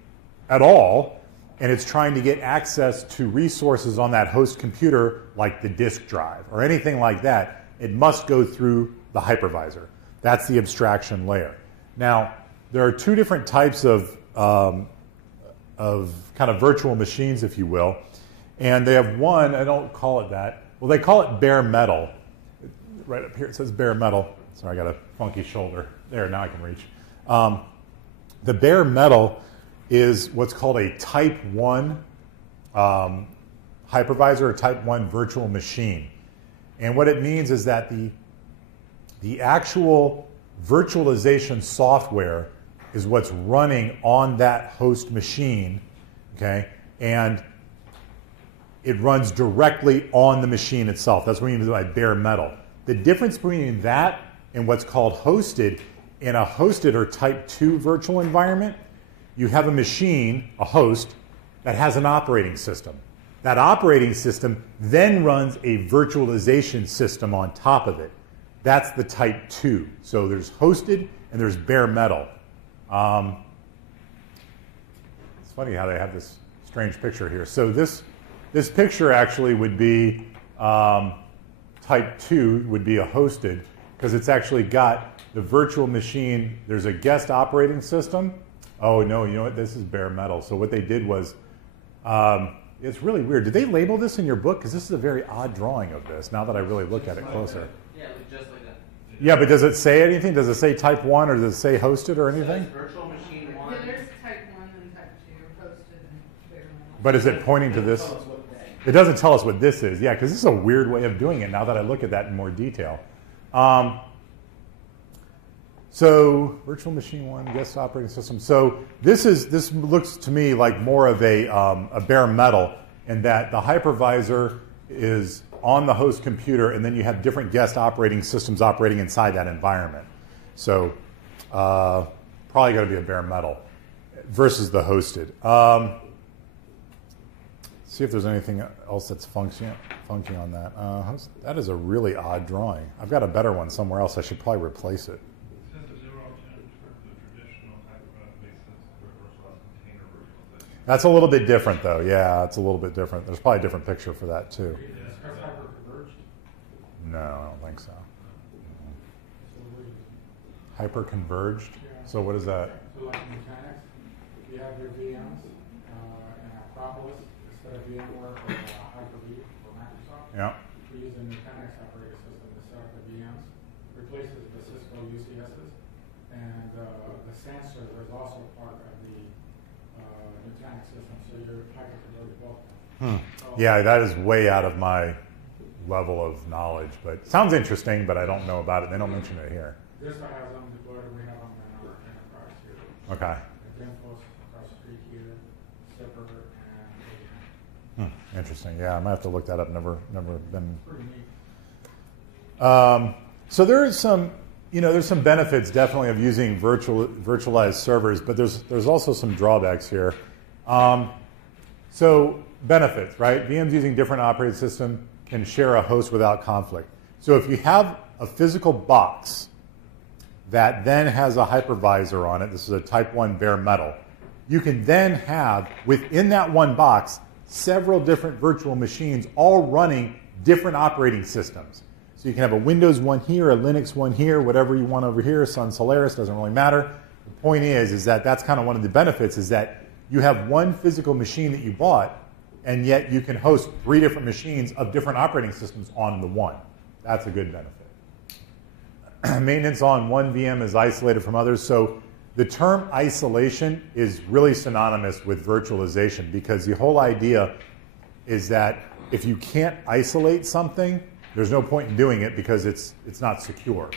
at all, and it's trying to get access to resources on that host computer, like the disk drive or anything like that, it must go through the hypervisor. That's the abstraction layer. Now, there are two different types of kind of virtual machines, if you will. And they have one, I don't call it that. Well, they call it bare metal. Right up here it says bare metal. Sorry, I got a funky shoulder. There, now I can reach. The bare metal is what's called a type 1 hypervisor, or type 1 virtual machine. And what it means is that the actual virtualization software is what's running on that host machine, okay? And it runs directly on the machine itself. That's what we mean by bare metal. The difference between that and what's called hosted, in a hosted or type 2 virtual environment, you have a machine, a host, that has an operating system. That operating system then runs a virtualization system on top of it. That's the type 2. So there's hosted and there's bare metal. It's funny how they have this strange picture here. So this picture actually would be type 2, would be a hosted, because it's actually got the virtual machine. There's a guest operating system. Oh, no, you know what? This is bare metal. So what they did was, it's really weird. Did they label this in your book? Because this is a very odd drawing of this, now that I really look at it closer. Yeah, just like that. Yeah, but does it say anything? Does it say type 1 or does it say hosted or anything? Virtual machine 1. Yeah, there's type 1 and type 2, hosted and bare metal. But is it pointing to this? It doesn't tell us what this is. Yeah, because this is a weird way of doing it now that I look at that in more detail. So virtual machine 1, guest operating system. So this looks to me like more of a bare metal, in that the hypervisor is on the host computer, and then you have different guest operating systems operating inside that environment. So probably going to be a bare metal versus the hosted. See if there's anything else that's funky on that. That is a really odd drawing. I've got a better one somewhere else. I should probably replace it. That's a little bit different, though. Yeah, it's a little bit different. There's probably a different picture for that, too. No, I don't think so. Hyper-converged? So what is that? So like in Nutanix, you have your VMs in Acropolis instead of VMware or Hyper-V or Microsoft. Yeah. We use the Nutanix operating system to set up the VMs, replaces the Cisco UCSs, and the SAN server is also part of the Nutanix system, so you're hyper-converted both. Yeah, that is way out of my level of knowledge, but sounds interesting, but I don't know about it. They don't mention it here. This one has them deployed, we have them in our enterprise here. Okay. Infos across the street here, Zipper, and Interesting. Yeah, I might have to look that up. Never been. Pretty neat. So there is some, there's some benefits definitely of using virtualized servers, but there's also some drawbacks here. So benefits, right? VMs using different operating system can share a host without conflict. So if you have a physical box that then has a hypervisor on it, this is a type 1 bare metal, you can then have, within that one box, several different virtual machines all running different operating systems. So you can have a Windows one here, a Linux one here, whatever you want over here, Sun Solaris, doesn't really matter. The point is that that's kind of one of the benefits, is that you have one physical machine that you bought, and yet you can host 3 different machines of different operating systems on the one. That's a good benefit. Maintenance on one VM is isolated from others. So the term isolation is really synonymous with virtualization, because the whole idea is that if you can't isolate something, there's no point in doing it because it's not secure.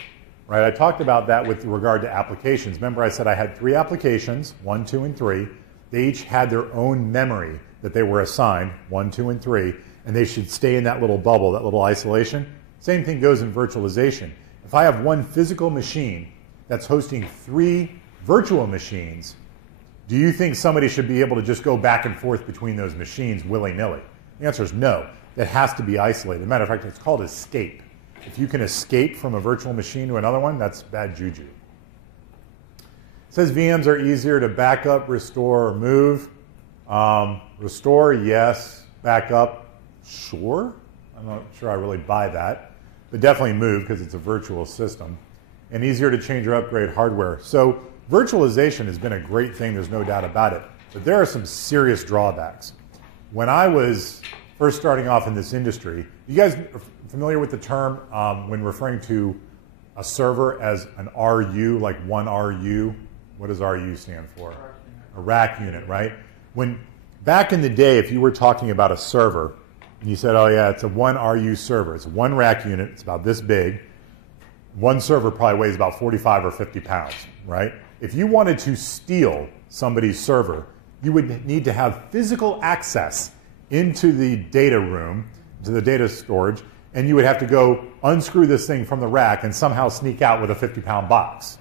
Right? I talked about that with regard to applications. Remember I said I had 3 applications, 1, 2, and 3. They each had their own memory that they were assigned, 1, 2, and 3, and they should stay in that little bubble, that little isolation. Same thing goes in virtualization. If I have one physical machine that's hosting 3 virtual machines, do you think somebody should be able to just go back and forth between those machines willy-nilly? The answer is no. That has to be isolated. As a matter of fact, it's called escape. If you can escape from a virtual machine to another one, that's bad juju. It says VMs are easier to back up, restore, or move. Restore, yes. Back up, sure. I'm not sure I really buy that. But definitely move because it's a virtual system. And easier to change or upgrade hardware. So virtualization has been a great thing, there's no doubt about it. But there are some serious drawbacks. When I was first starting off in this industry, you guys are familiar with the term when referring to a server as an RU, like one RU? What does RU stand for? A rack unit, right? Back in the day, if you were talking about a server, and you said, oh yeah, it's a 1 RU server. It's one rack unit. It's about this big. One server probably weighs about 45 or 50 pounds, right? If you wanted to steal somebody's server, you would need to have physical access into the data room, to the data storage, and you would have to go unscrew this thing from the rack and somehow sneak out with a 50-pound box.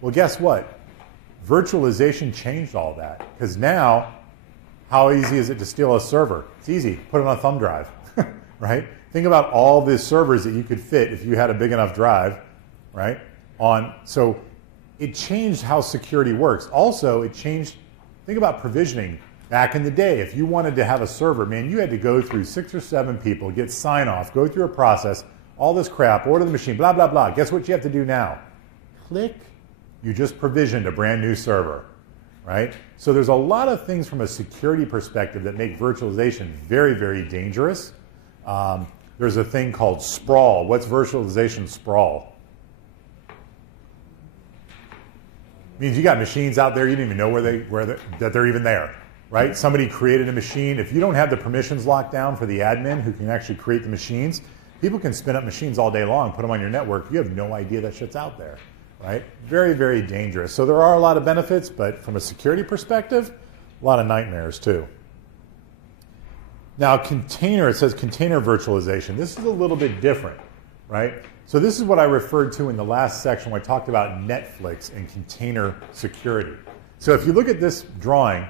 Well, guess what? Virtualization changed all that, because now, how easy is it to steal a server? It's easy. Put it on a thumb drive, right? Think about all the servers that you could fit if you had a big enough drive, right? So it changed how security works. Also, it changed, think about provisioning. Back in the day, if you wanted to have a server, man, you had to go through 6 or 7 people, get sign-off, go through a process, all this crap, order the machine, blah, blah, blah. Guess what you have to do now? Click. You just provisioned a brand new server. Right? So there's a lot of things from a security perspective that make virtualization very, very dangerous. There's a thing called sprawl. What's virtualization sprawl? It means you got machines out there you didn't even know that they're even there. Right? Somebody created a machine. If you don't have the permissions locked down for the admin who can actually create the machines, people can spin up machines all day long, put them on your network. You have no idea that shit's out there. Right? Very, very dangerous. So there are a lot of benefits, but from a security perspective, a lot of nightmares too. Now, it says container virtualization. This is a little bit different, right? So this is what I referred to in the last section when I talked about Netflix and container security. So if you look at this drawing,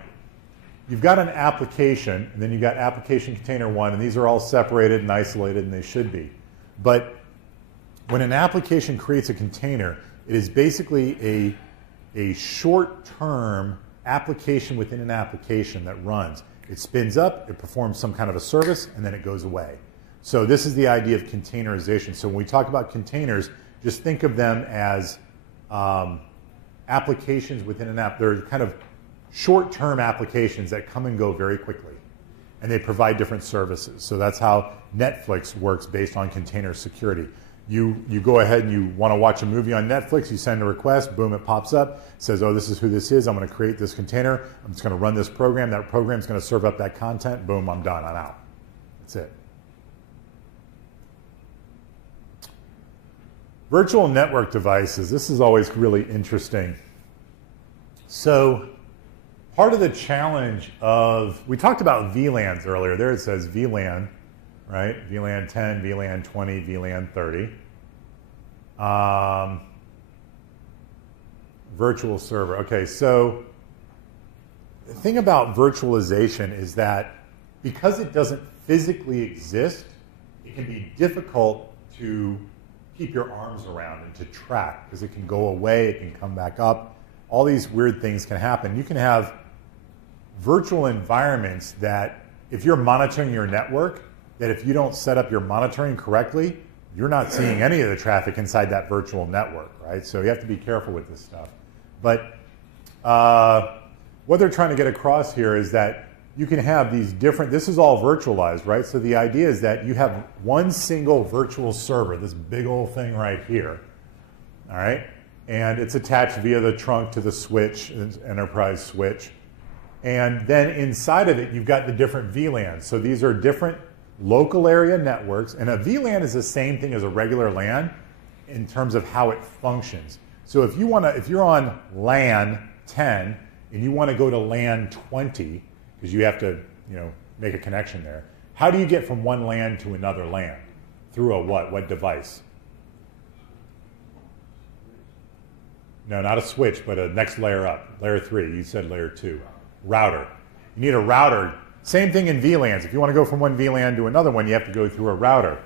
you've got an application, and then you've got application container 1, and these are all separated and isolated, and they should be. But when an application creates a container, it is basically a short-term application within an application that runs. It spins up, it performs some kind of a service, and then it goes away. So this is the idea of containerization. So when we talk about containers, just think of them as applications within an app. They're kind of short-term applications that come and go very quickly. And they provide different services. So that's how Netflix works based on container security. You go ahead and you want to watch a movie on Netflix, you send a request, boom, it pops up, says, oh, this is who this is, I'm going to create this container, I'm just going to run this program, that program's going to serve up that content, boom, I'm done, I'm out. That's it. Virtual network devices, this is always really interesting. So part of the challenge of, we talked about VLANs earlier. There it says VLAN, right? VLAN 10, VLAN 20, VLAN 30. Virtual server. Okay, so the thing about virtualization is that because it doesn't physically exist, it can be difficult to keep your arms around and to track, because it can go away, it can come back up. All these weird things can happen. You can have virtual environments that, if you're monitoring your network, that if you don't set up your monitoring correctly, you're not seeing any of the traffic inside that virtual network, right? So you have to be careful with this stuff. But what they're trying to get across here is that you can have these different, this is all virtualized, right? So the idea is that you have one single virtual server, this big old thing right here, all right? And it's attached via the trunk to the switch, enterprise switch. And then inside of it, you've got the different VLANs. So these are different local area networks. And a VLAN is the same thing as a regular LAN in terms of how it functions. So if you're on LAN 10 and you want to go to LAN 20, because you have to, make a connection there. How do you get from one LAN to another LAN? Through a what? What device? No, not a switch, but a next layer up. Layer 3. You said layer 2. Router. You need a router. Same thing in VLANs. If you want to go from one VLAN to another one, you have to go through a router.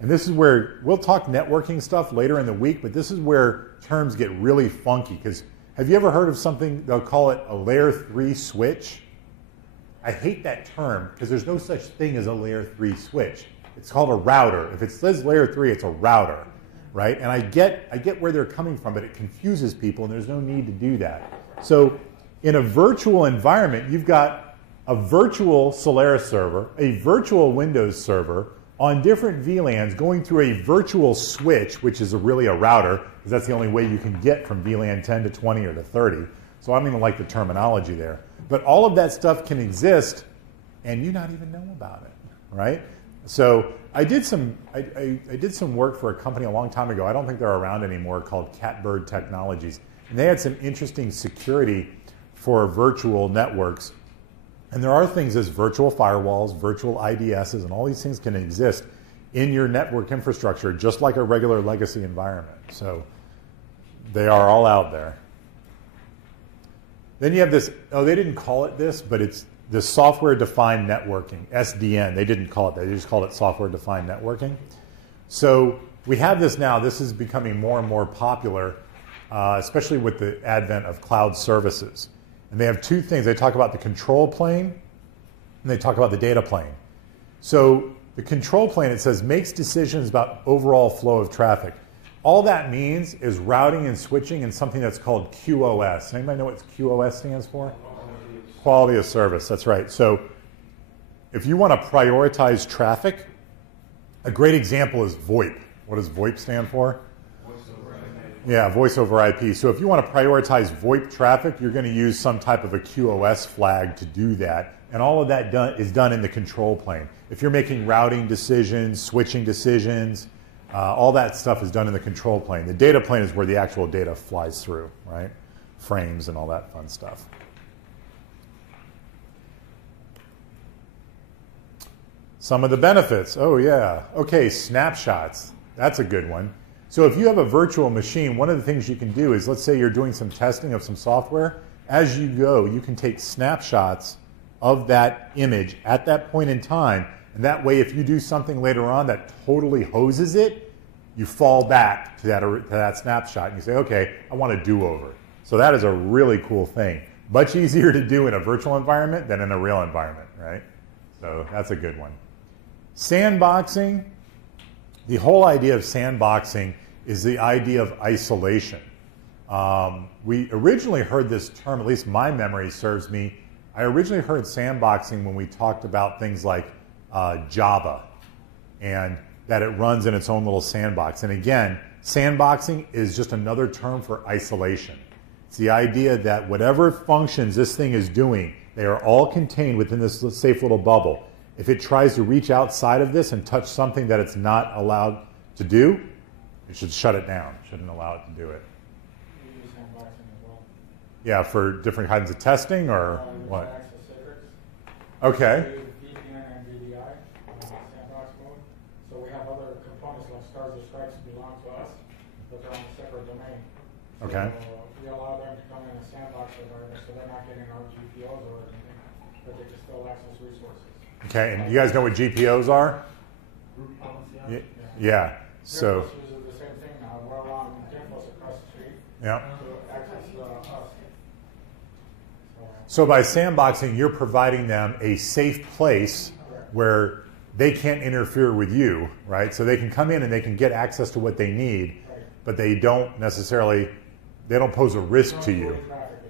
And this is where, we'll talk networking stuff later in the week, but this is where terms get really funky. Because have you ever heard of something, they'll call it a layer 3 switch? I hate that term because there's no such thing as a layer 3 switch. It's called a router. If it says layer 3, it's a router, right? And I get where they're coming from, but it confuses people, and there's no need to do that. So in a virtual environment, you've got a virtual Solaris server, a virtual Windows server on different VLANs going through a virtual switch, which is really a router, because that's the only way you can get from VLAN 10 to 20 or to 30. So I don't even like the terminology there. But all of that stuff can exist, and you not even know about it, right? So I did some work for a company a long time ago. I don't think they're around anymore, called Catbird Technologies. And they had some interesting security for virtual networks. And there are things as virtual firewalls, virtual IDSs, and all these things can exist in your network infrastructure, just like a regular legacy environment. So they are all out there. Then you have this, they didn't call it this, but it's the software-defined networking, SDN. They didn't call it that. They just called it software-defined networking. So we have this now. This is becoming more and more popular, especially with the advent of cloud services. And they have two things. They talk about the control plane, and they talk about the data plane. So the control plane, it says, makes decisions about overall flow of traffic. All that means is routing and switching in something that's called QoS. Anybody know what QoS stands for? Quality of service, that's right. So if you want to prioritize traffic, a great example is VoIP. What does VoIP stand for? Voice over IP. Yeah, voice over IP. So if you want to prioritize VoIP traffic, you're going to use some type of a QoS flag to do that. And all of that is done in the control plane. If you're making routing decisions, switching decisions, all that stuff is done in the control plane. The data plane is where the actual data flies through, right? Frames and all that fun stuff. Some of the benefits. Oh, yeah. Okay, snapshots. That's a good one. So if you have a virtual machine, one of the things you can do is, let's say you're doing some testing of some software. As you go, you can take snapshots of that image at that point in time. And that way, if you do something later on that totally hoses it, you fall back to that snapshot and you say, okay, I want a do-over. So that is a really cool thing. Much easier to do in a virtual environment than in a real environment, right? So that's a good one. Sandboxing. The whole idea of sandboxing is the idea of isolation. We originally heard this term, at least my memory serves me, I originally heard sandboxing when we talked about things like Java, and that it runs in its own little sandbox. And again, sandboxing is just another term for isolation. It's the idea that whatever functions this thing is doing, they are all contained within this safe little bubble. If it tries to reach outside of this and touch something that it's not allowed to do, it should shut it down. It shouldn't allow it to do it. Yeah, for different kinds of testing or You what? can access secrets. Okay. We use VPN and VDI, sandbox mode. So we have other components like stars or stripes belong to us, but they're on a separate domain. Okay. So we allow them to come in a sandbox environment, so they're not getting our GPOs or anything, but they can still access resources. Okay, and you guys know what GPOs are? Group policy. Yeah. So, Infos uses the same thing now. We're allowing infos across the street yeah. to access us. So by sandboxing, you're providing them a safe place where they can't interfere with you, right? So they can come in and they can get access to what they need, but they don't necessarily, they don't pose a risk to you.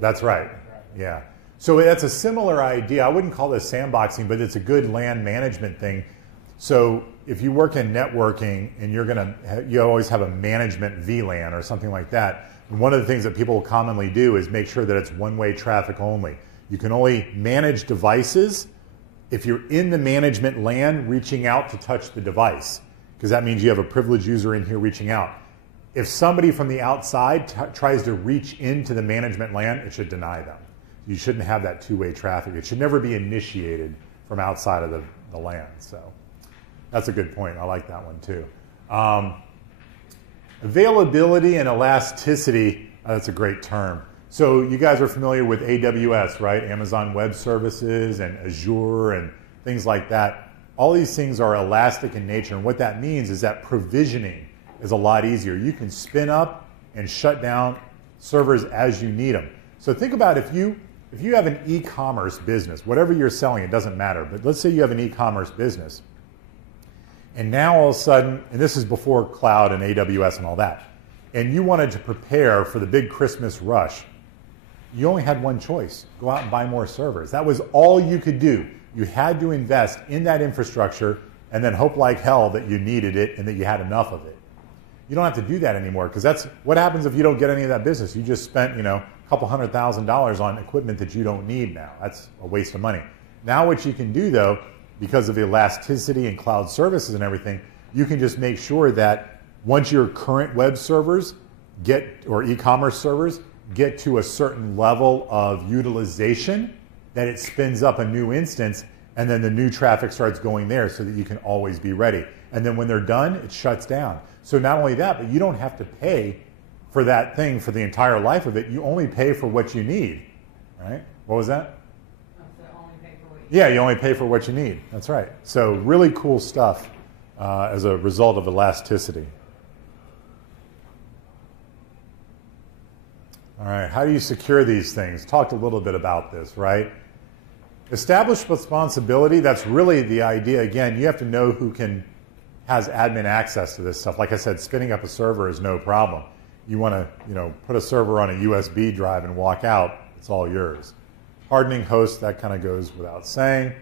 That's right. Yeah. So that's a similar idea. I wouldn't call this sandboxing, but it's a good LAN management thing. So if you work in networking and you always have a management VLAN or something like that, one of the things that people commonly do is make sure that it's one-way traffic only. You can only manage devices if you're in the management LAN reaching out to touch the device, because that means you have a privileged user in here reaching out. If somebody from the outside tries to reach into the management LAN, it should deny them. You shouldn't have that two-way traffic. It should never be initiated from outside of the LAN. So that's a good point. I like that one too. Availability and elasticity, that's a great term. So you guys are familiar with AWS, right? Amazon Web Services and Azure and things like that. All these things are elastic in nature, and what that means is that provisioning is a lot easier. You can spin up and shut down servers as you need them. So think about if you have an e-commerce business, whatever you're selling, it doesn't matter, but let's say you have an e-commerce business, and now all of a sudden, and this is before cloud and AWS and all that, and you wanted to prepare for the big Christmas rush, you only had one choice: go out and buy more servers. That was all you could do. You had to invest in that infrastructure and then hope like hell that you needed it and that you had enough of it. You don't have to do that anymore, because that's what happens if you don't get any of that business. You just spent, a couple $100,000 on equipment that you don't need now. That's a waste of money. Now what you can do, though, because of elasticity and cloud services and everything, you can just make sure that once your current web servers or e-commerce servers get to a certain level of utilization, that it spins up a new instance, and then the new traffic starts going there so that you can always be ready. And then when they're done, it shuts down. So not only that, but you don't have to pay for that thing for the entire life of it. You only pay for what you need, right? What was that? Only pay for what you Yeah, you only pay for what you need. That's right. So really cool stuff as a result of elasticity. All right, how do you secure these things? Talked a little bit about this, right? Established responsibility, that's really the idea. Again, you have to know who has admin access to this stuff. Like I said, spinning up a server is no problem. You want to, put a server on a USB drive and walk out, it's all yours. Hardening host, that kind of goes without saying.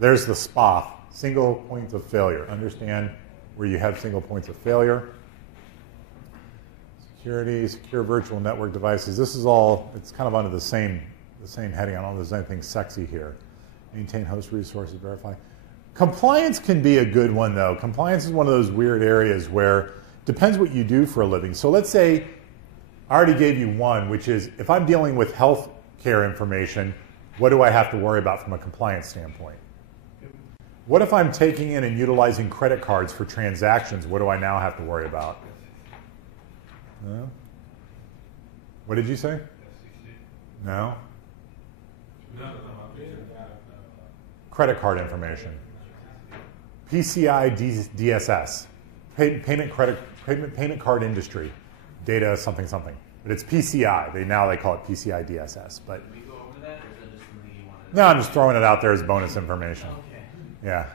There's the SPOF, single points of failure. Understand where you have single points of failure. Security, secure virtual network devices. This is all, it's kind of under the same heading. I don't know if there's anything sexy here. Maintain host resources, verify. Compliance can be a good one, though. Compliance is one of those weird areas where depends what you do for a living. So let's say I already gave you one, which is if I'm dealing with health care information, what do I have to worry about from a compliance standpoint? What if I'm taking in and utilizing credit cards for transactions? What do I now have to worry about? No? What did you say? No? Credit card information. PCI DSS. Payment card industry. Data something something. But it's PCI. Now they call it PCI DSS. But Did we go over that, or is that just something you wanted? no, I'm just throwing it out there as bonus information. Okay. Yeah.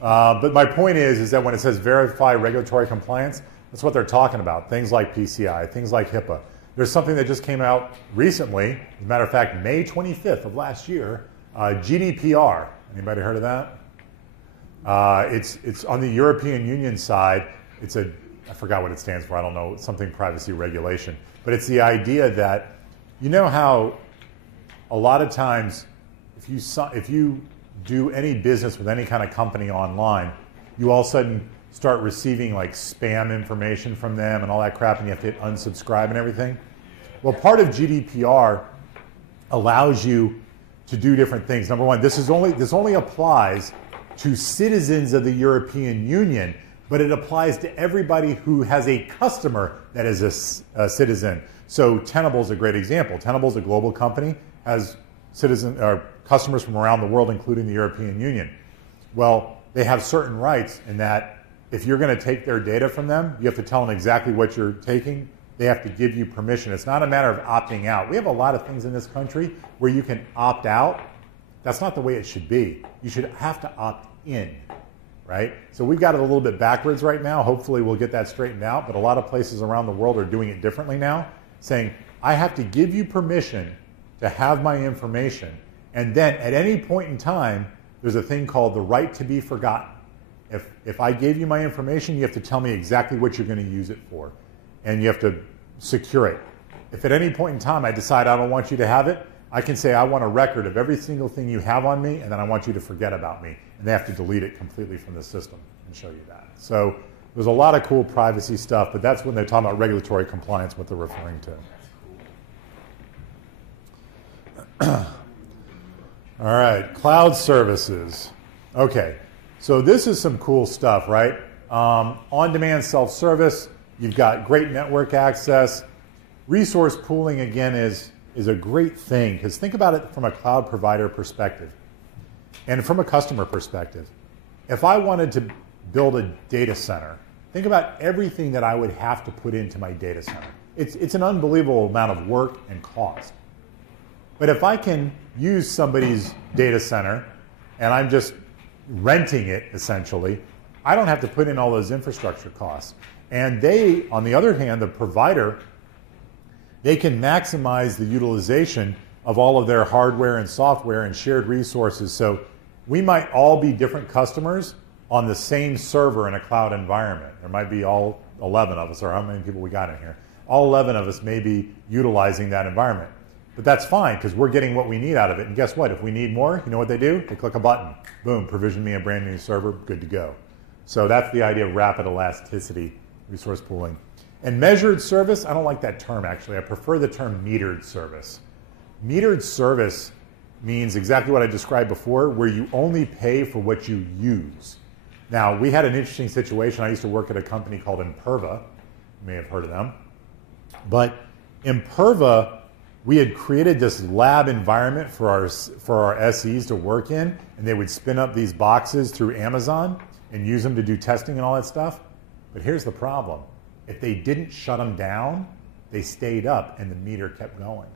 But my point is that when it says verify regulatory compliance, that's what they're talking about. Things like PCI, things like HIPAA. There's something that just came out recently. As a matter of fact, May 25th of last year, GDPR. Anybody heard of that? It's on the European Union side. I forgot what it stands for. I don't know, something privacy regulation. But it's the idea that, you know how a lot of times if you do any business with any kind of company online, you all of a sudden start receiving like spam information from them and all that crap, and you have to hit unsubscribe and everything. Well, part of GDPR allows you to do different things. Number one, this only applies to citizens of the European Union, but it applies to everybody who has a customer that is a citizen. So Tenable is a great example. Tenable is a global company, has customers from around the world, including the European Union. Well, they have certain rights in that if you're going to take their data from them, you have to tell them exactly what you're taking. They have to give you permission. It's not a matter of opting out. We have a lot of things in this country where you can opt out. That's not the way it should be. You should have to opt in, right? So we've got it a little bit backwards right now. Hopefully we'll get that straightened out, but a lot of places around the world are doing it differently now, saying, I have to give you permission to have my information, and then at any point in time, there's a thing called the right to be forgotten. If I gave you my information, you have to tell me exactly what you're going to use it for, and you have to secure it. If at any point in time I decide I don't want you to have it, I can say I want a record of every single thing you have on me, and then I want you to forget about me. And they have to delete it completely from the system and show you that. So there's a lot of cool privacy stuff, but that's when they're talking about regulatory compliance, what they're referring to. All right, cloud services. Okay, so this is some cool stuff, right? On-demand self-service, you've got great network access. Resource pooling, again, is a great thing, because think about it from a cloud provider perspective and from a customer perspective. If I wanted to build a data center, think about everything that I would have to put into my data center. It's an unbelievable amount of work and cost. But if I can use somebody's data center and I'm just renting it, essentially, I don't have to put in all those infrastructure costs. And they, on the other hand, the provider, they can maximize the utilization of all of their hardware and software and shared resources. So we might all be different customers on the same server in a cloud environment. There might be all 11 of us, or how many people we got in here. All 11 of us may be utilizing that environment. But that's fine, because we're getting what we need out of it. And guess what? If we need more, you know what they do? They click a button. Boom, provision me a brand new server, good to go. So that's the idea of rapid elasticity, resource pooling. And measured service, I don't like that term, actually. I prefer the term metered service. Metered service means exactly what I described before, where you only pay for what you use. Now, we had an interesting situation. I used to work at a company called Imperva. You may have heard of them. But Imperva, we had created this lab environment for our SEs to work in, and they would spin up these boxes through Amazon and use them to do testing and all that stuff. But here's the problem. If they didn't shut them down, they stayed up and the meter kept going.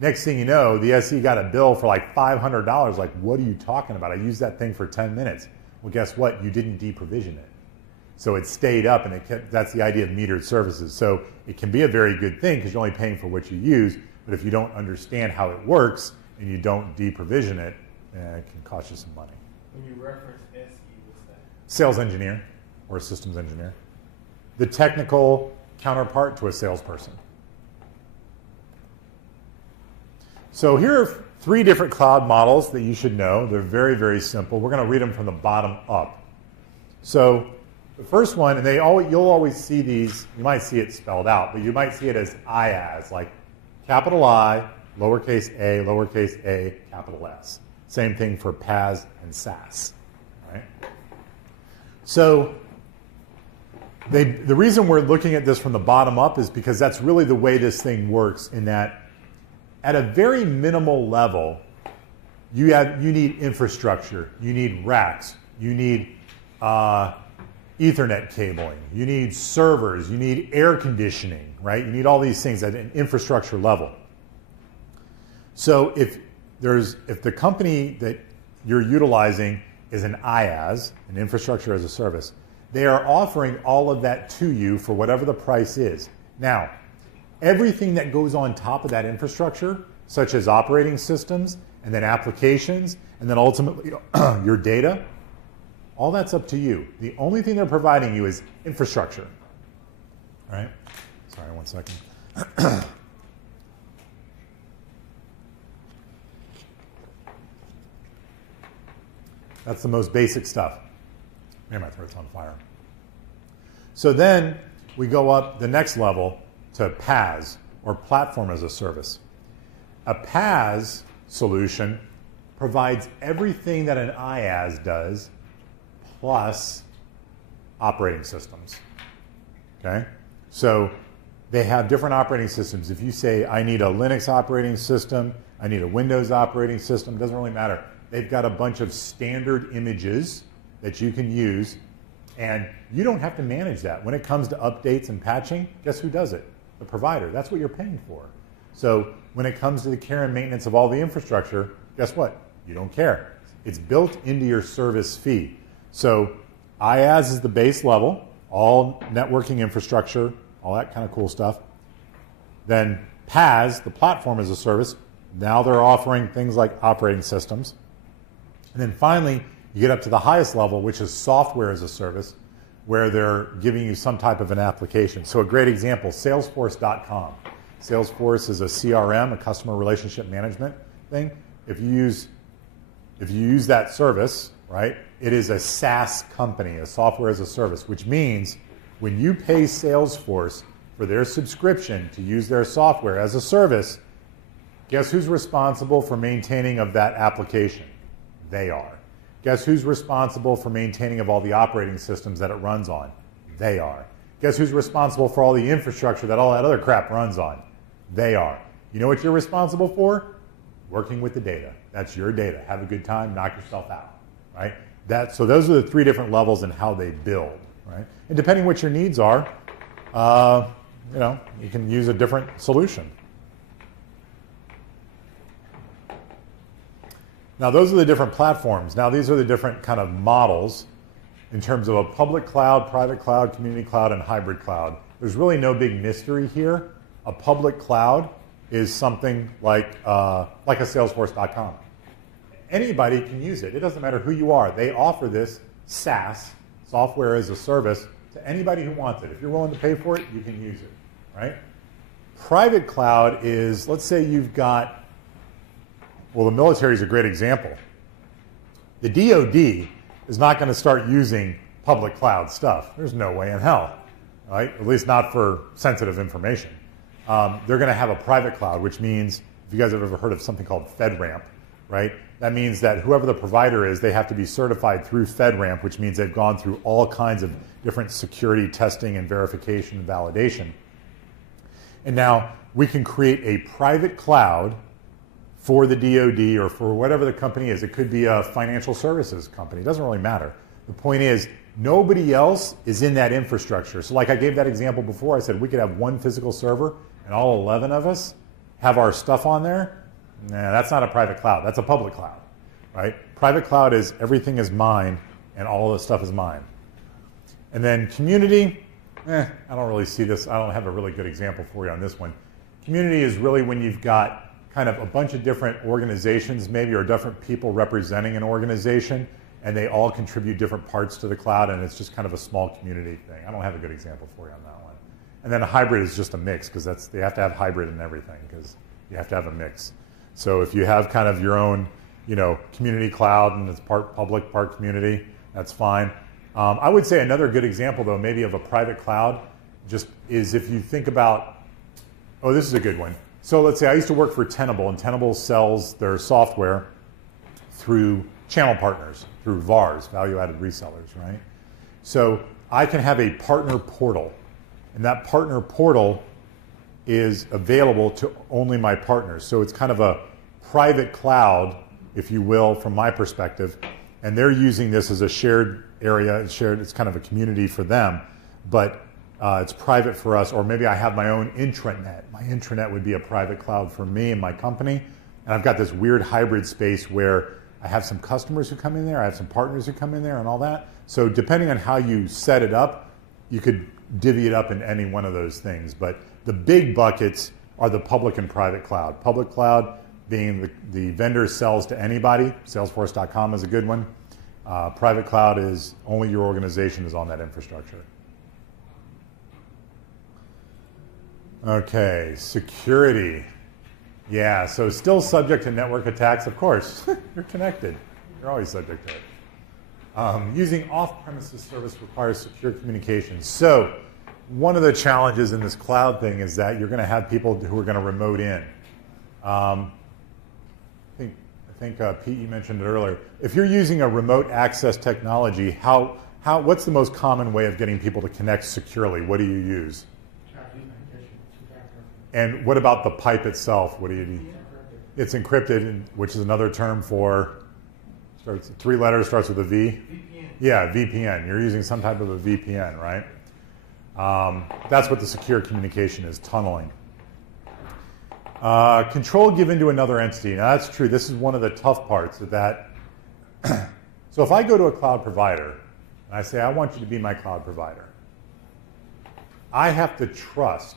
Next thing you know, the SE got a bill for like $500. Like, what are you talking about? I used that thing for 10 minutes. Well, guess what? You didn't deprovision it. So it stayed up, and that's the idea of metered services. So it can be a very good thing because you're only paying for what you use. But if you don't understand how it works and you don't deprovision it, it can cost you some money. When you reference SE, what's that? Sales engineer or a systems engineer. The technical counterpart to a salesperson. So here are 3 different cloud models that you should know. They're very, very simple. We're going to read them from the bottom up. So the first one, and you'll always see these, you might see it spelled out, but you might see it as IaaS, like capital I, lowercase a, capital S. Same thing for PaaS and SaaS. Right? So the reason we're looking at this from the bottom up is because that's really the way this thing works, in that at a very minimal level, you need infrastructure, you need racks, you need Ethernet cabling, you need servers, you need air conditioning, right? You need all these things at an infrastructure level. So if the company that you're utilizing is an IaaS, an infrastructure as a service, they are offering all of that to you for whatever the price is. Now, everything that goes on top of that infrastructure, such as operating systems, and then applications, and then ultimately your data, all that's up to you. The only thing they're providing you is infrastructure. All right? Sorry, 1 second. That's the most basic stuff. Man, my throat's on fire. So then we go up the next level to PaaS, or platform as a service. A PaaS solution provides everything that an IaaS does plus operating systems. Okay? So they have different operating systems. If you say, I need a Linux operating system, I need a Windows operating system, it doesn't really matter. They've got a bunch of standard images that you can use, and you don't have to manage that. When it comes to updates and patching, guess who does it? The provider. That's what you're paying for. So when it comes to the care and maintenance of all the infrastructure, guess what? You don't care. It's built into your service fee. So IaaS is the base level, all networking infrastructure, all that kind of cool stuff. Then PaaS, the platform as a service, now they're offering things like operating systems. And then finally, you get up to the highest level, which is software as a service, where they're giving you some type of an application. So a great example, Salesforce.com. Salesforce is a CRM, a customer relationship management thing. If you use that service, right, it is a SaaS company, a software as a service, which means when you pay Salesforce for their subscription to use their software as a service, guess who's responsible for maintaining of that application? They are. Guess who's responsible for maintaining of all the operating systems that it runs on? They are. Guess who's responsible for all the infrastructure that all that other crap runs on? They are. You know what you're responsible for? Working with the data. That's your data. Have a good time, knock yourself out, right? So those are the three different levels in how they build, right? And depending what your needs are, you can use a different solution. Now, those are the different platforms. Now, these are the different kind of models in terms of a public cloud, private cloud, community cloud, and hybrid cloud. There's really no big mystery here. A public cloud is something like a Salesforce.com. Anybody can use it. It doesn't matter who you are. They offer this SaaS, software as a service, to anybody who wants it. If you're willing to pay for it, you can use it, right? Private cloud is, let's say you've got, well, the military is a great example. The DoD is not going to start using public cloud stuff. There's no way in hell, right? At least not for sensitive information. They're going to have a private cloud, which means, if you guys have ever heard of something called FedRAMP, right? That means that whoever the provider is, they have to be certified through FedRAMP, which means they've gone through all kinds of different security testing and verification and validation. And now we can create a private cloud for the DoD or for whatever the company is. It could be a financial services company. It doesn't really matter. The point is, nobody else is in that infrastructure. So like I gave that example before, I said we could have one physical server and all 11 of us have our stuff on there. Nah, that's not a private cloud. That's a public cloud, right? Private cloud is everything is mine and all the stuff is mine. And then community, I don't really see this. I don't have a really good example for you on this one. Community is really when you've got kind of a bunch of different organizations, maybe, or different people representing an organization, and they all contribute different parts to the cloud, and it's just kind of a small community thing. I don't have a good example for you on that one. And then a hybrid is just a mix, because they have to have hybrid in everything, because you have to have a mix. So if you have kind of your own, community cloud, and it's part public, part community, that's fine. I would say another good example, though, maybe of a private cloud, just is if you think about, this is a good one. So let's say I used to work for Tenable, and Tenable sells their software through channel partners, through VARs, value-added resellers, right? So I can have a partner portal, and that partner portal is available to only my partners. So it's kind of a private cloud, if you will, from my perspective, and they're using this as a shared area, it's kind of a community for them, but it's private for us, or maybe I have my own intranet. My intranet would be a private cloud for me and my company, and I've got this weird hybrid space where I have some customers who come in there, I have some partners who come in there and all that. So depending on how you set it up, you could divvy it up in any one of those things. But the big buckets are the public and private cloud. Public cloud being the vendor sells to anybody. Salesforce.com is a good one. Private cloud is only your organization is on that infrastructure. Okay, security. Yeah, so still subject to network attacks, of course. You're connected. You're always subject to it. Using off-premises service requires secure communication. So one of the challenges in this cloud thing is that you're going to have people who are going to remote in. I think Pete, you mentioned it earlier. If you're using a remote access technology, what's the most common way of getting people to connect securely? What do you use? And what about the pipe itself? What do you need? It's encrypted, which is another term for, starts 3 letters, starts with a V. VPN. Yeah, VPN. You're using some type of a VPN, right? That's what the secure communication is, tunneling. Control given to another entity. Now that's true. This is one of the tough parts of that. So if I go to a cloud provider and I say, I want you to be my cloud provider, I have to trust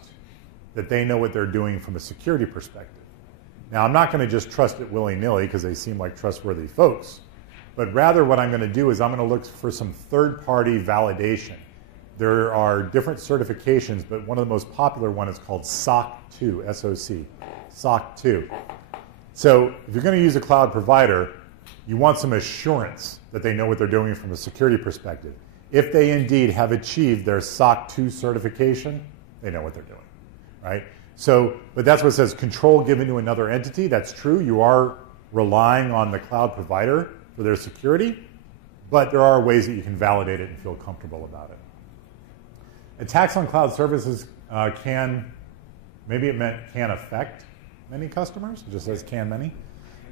that they know what they're doing from a security perspective. Now, I'm not going to just trust it willy-nilly because they seem like trustworthy folks, but rather what I'm going to do is I'm going to look for some third-party validation. There are different certifications, but one of the most popular one is called SOC 2, S-O-C, SOC 2. So if you're going to use a cloud provider, you want some assurance that they know what they're doing from a security perspective. If they indeed have achieved their SOC 2 certification, they know what they're doing, right? So, but that's what it says, control given to another entity. That's true. You are relying on the cloud provider for their security, but there are ways that you can validate it and feel comfortable about it. Attacks on cloud services can affect many customers. It just says can many.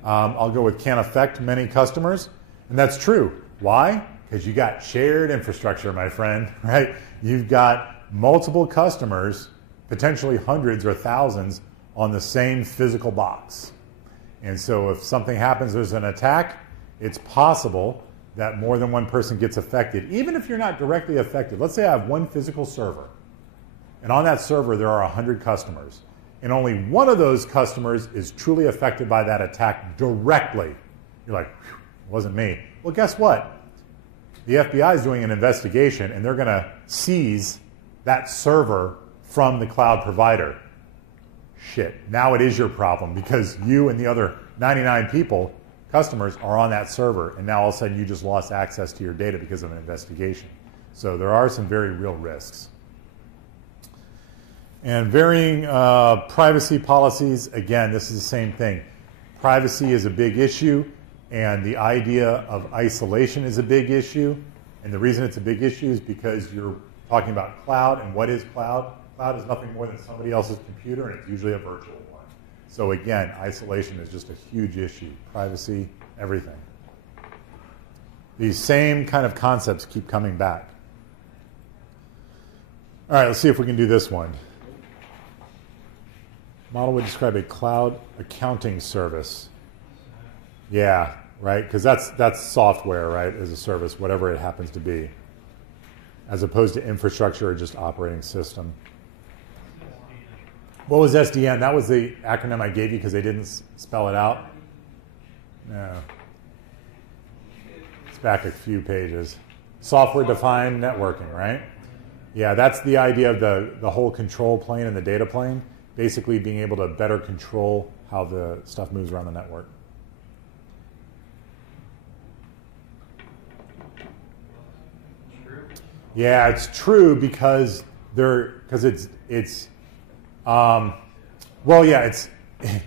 I'll go with can affect many customers. And that's true. Why? Because you got shared infrastructure, my friend, right? You've got multiple customers, potentially hundreds or thousands, on the same physical box. And so if something happens, there's an attack, it's possible that more than one person gets affected, even if you're not directly affected. Let's say I have one physical server, and on that server there are 100 customers, and only one of those customers is truly affected by that attack directly. You're like, it wasn't me. Well, guess what? The FBI is doing an investigation, and they're going to seize that server from the cloud provider. Shit, now it is your problem because you and the other 99 people, customers, are on that server, and now all of a sudden you just lost access to your data because of an investigation. So there are some very real risks. And varying privacy policies, again, this is the same thing. Privacy is a big issue, and the idea of isolation is a big issue. And the reason it's a big issue is because you're talking about cloud, and what is cloud? Cloud is nothing more than somebody else's computer, and it's usually a virtual one. So again, isolation is just a huge issue. Privacy, everything. These same kind of concepts keep coming back. All right, let's see if we can do this one. Model would describe a cloud accounting service. Yeah, right, because that's software, right, as a service, whatever it happens to be, as opposed to infrastructure or just operating system. What was SDN? That was the acronym I gave you because they didn't spell it out. No. It's back a few pages. Software-defined networking, right? Yeah, that's the idea of the whole control plane and the data plane, basically being able to better control how the stuff moves around the network. Yeah, it's true because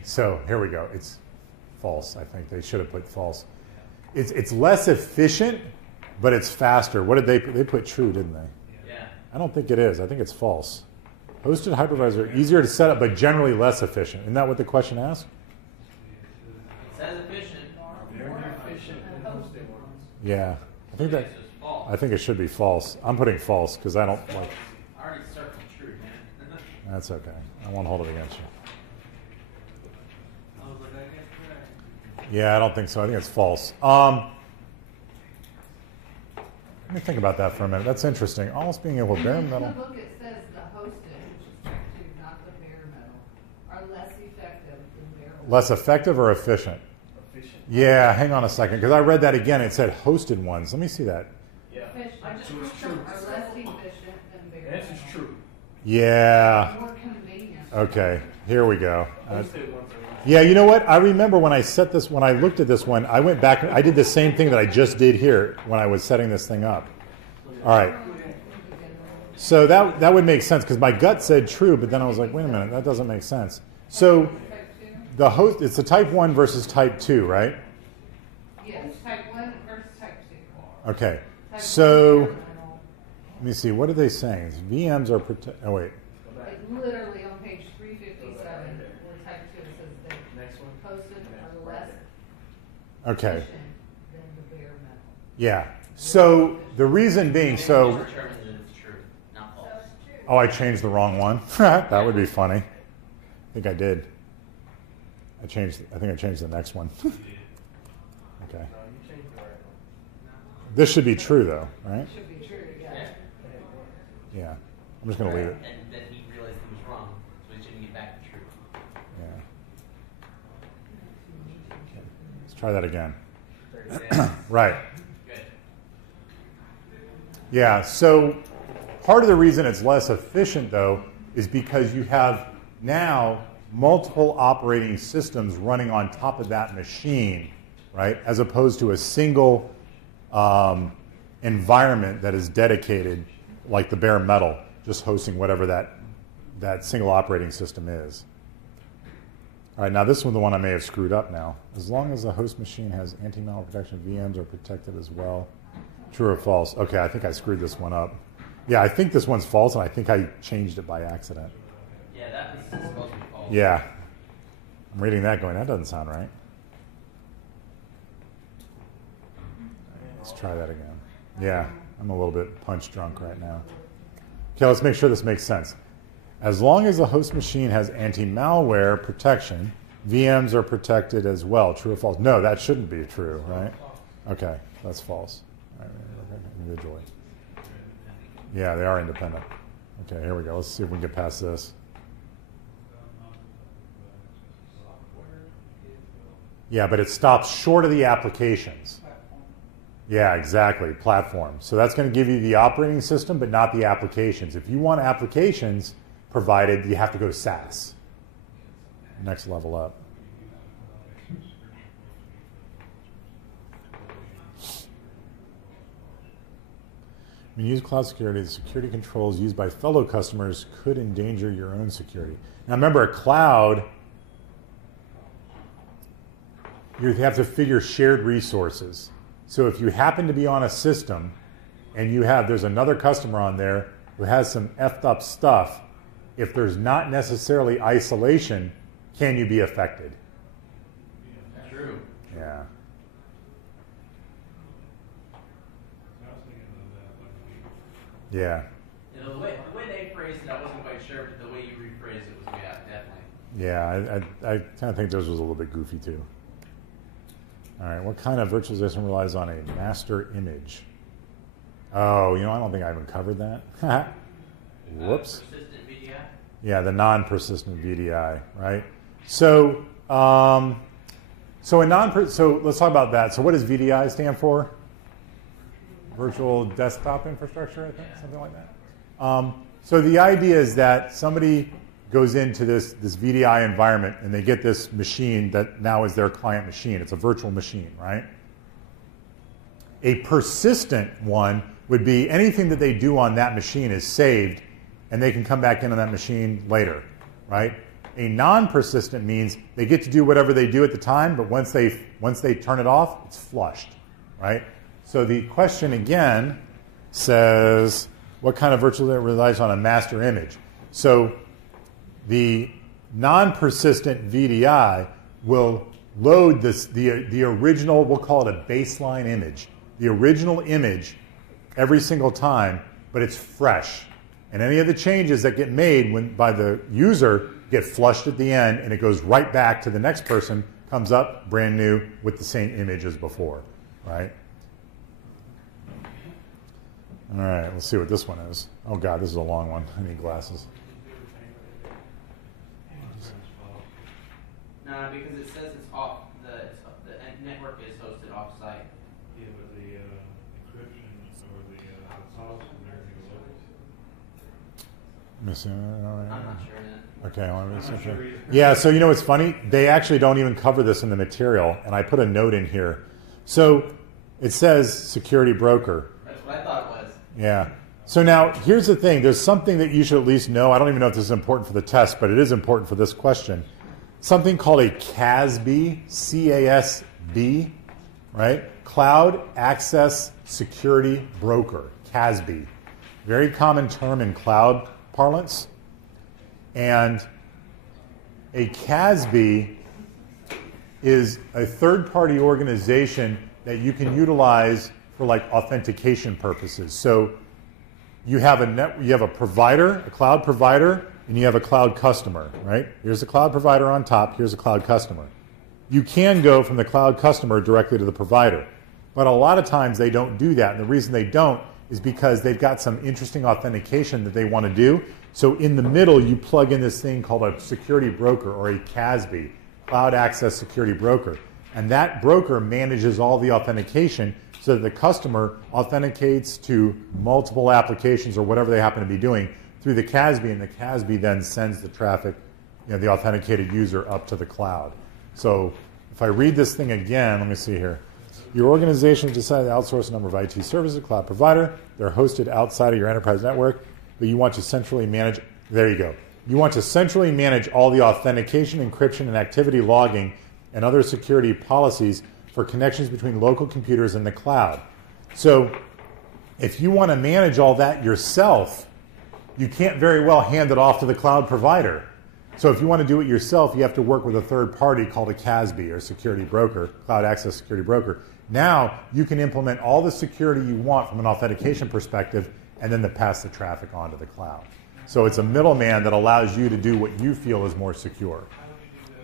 so here we go. It's false. I think they should have put false. It's less efficient, but it's faster. What did they put true, didn't they? Yeah. I don't think it is. I think it's false. Hosted hypervisor, easier to set up, but generally less efficient. Isn't that what the question asked? It says efficient. More efficient than hosted ones. Yeah, I think It's just false. I think it should be false. I'm putting false because I don't like. I already circled true, man. That's okay. I won't hold it against you. I was like, I guess correct. Yeah, I don't think so. I think it's false. Let me think about that for a minute. That's interesting. Almost being able to bare metal. In the book it says the hosted, which is track 2, not the bare metal, are less effective than bare metal. Less effective or efficient? Efficient. Yeah, hang on a second, because I read that again. It said hosted ones. Let me see that. Yeah. Efficient So it's true. are less efficient than bare The metal. answer's true. Yeah. More convenient. Okay, here we go. Hosted ones are less. Yeah, you know what? I remember when I looked at this one, I went back, I did the same thing that I just did here when I was setting this thing up. All right. So that would make sense because my gut said true, but then I was like, wait a minute, that doesn't make sense. So the host, it's the type 1 versus type 2, right? Yes, type 1 versus type 2. Okay. Type So 1 is let me see. What are they saying? VMs are oh wait. Like literally on page 357, where type 2 says that Next one. posted are less Okay. efficient than the bare metal. Yeah. So the reason being, so Determines that it's true, not false. oh, I changed the wrong one. That would be funny. I think I did. I think I changed the next one. Okay. No, you changed the right one. This should be true though, right? Should be true, yeah. Yeah. Yeah. I'm just gonna leave it. And then he realized he was wrong, so he shouldn't get back to truth. Yeah. Let's try that again. 30 days. Right. Good. Yeah, so part of the reason it's less efficient, though, is because you have now multiple operating systems running on top of that machine, right, as opposed to a single environment that is dedicated, like the bare metal, just hosting whatever that single operating system is. All right, now this one, the one I may have screwed up now. As long as the host machine has anti-malware protection, VMs are protected as well. True or false? Okay, I think I screwed this one up. Yeah, I think this one's false, and I think I changed it by accident. Yeah, that was supposed to be false. Yeah. I'm reading that going, that doesn't sound right. Let's try that again. Yeah, I'm a little bit punch drunk right now. Okay, let's make sure this makes sense. As long as the host machine has anti-malware protection, VMs are protected as well. True or false? No, that shouldn't be true, right? Okay, that's false. All right, individually. Yeah, they are independent. Okay, here we go. Let's see if we can get past this. Yeah, but it stops short of the applications. Yeah, exactly, platform. So that's going to give you the operating system, but not the applications. If you want applications provided, you have to go to SaaS. Next level up. When you use cloud security, the security controls used by fellow customers could endanger your own security. Now remember, a cloud, you have to figure shared resources. So if you happen to be on a system and there's another customer on there who has some effed up stuff, if there's not necessarily isolation, can you be affected? True. Yeah. Yeah. You know, the way they phrased it, I wasn't quite sure, but the way you rephrased it was, yeah, definitely. Yeah, I kind of think theirs was a little bit goofy too. All right, what kind of virtualization relies on a master image? Oh, I don't think I even covered that. Whoops. Persistent VDI? Yeah, the non-persistent VDI, right? So, so let's talk about that. So what does VDI stand for? Virtual desktop infrastructure, I think, something like that. So the idea is that somebody goes into this VDI environment and they get this machine that now is their client machine. It's a virtual machine, right? A persistent one would be anything that they do on that machine is saved and they can come back in on that machine later, right? A non-persistent means they get to do whatever they do at the time, but once they turn it off, it's flushed, right? So the question again says, what kind of virtualization relies on a master image? So the non-persistent VDI will load the original, we'll call it a baseline image, the original image every single time, but it's fresh. And any of the changes that get made by the user get flushed at the end, and it goes right back to the next person, comes up brand new with the same image as before, right? All right, let's see what this one is. Oh God, this is a long one. I need glasses. No, because it says it's off. The network is hosted off-site. Yeah, but the encryption or the sauce and everything is always. Missing. I'm not sure of that. Okay, well, I'm not sure either. yeah. So what's funny? They actually don't even cover this in the material, and I put a note in here. So it says security broker. That's what I thought it was. Yeah. So now, here's the thing. There's something that you should at least know. I don't even know if this is important for the test, but it is important for this question. Something called a CASB, C-A-S-B, right? Cloud Access Security Broker, CASB. Very common term in cloud parlance. And a CASB is a third-party organization that you can utilize for like authentication purposes. So you have a provider, a cloud provider, and you have a cloud customer, right? Here's a cloud provider on top, here's a cloud customer. You can go from the cloud customer directly to the provider, but a lot of times they don't do that, and the reason they don't is because they've got some interesting authentication that they want to do. So in the middle, you plug in this thing called a security broker, or a CASB, Cloud Access Security Broker, and that broker manages all the authentication so that the customer authenticates to multiple applications or whatever they happen to be doing through the CASB, and the CASB then sends the traffic, the authenticated user, up to the cloud. So if I read this thing again, let me see here. Your organization has decided to outsource a number of IT services to a cloud provider. They're hosted outside of your enterprise network, but you want to centrally manage, there you go. You want to centrally manage all the authentication, encryption, and activity logging and other security policies for connections between local computers and the cloud. So if you want to manage all that yourself, you can't very well hand it off to the cloud provider. So if you want to do it yourself, you have to work with a third party called a CASB, or security broker, Cloud Access Security Broker. Now you can implement all the security you want from an authentication perspective and then to pass the traffic onto the cloud. So it's a middleman that allows you to do what you feel is more secure.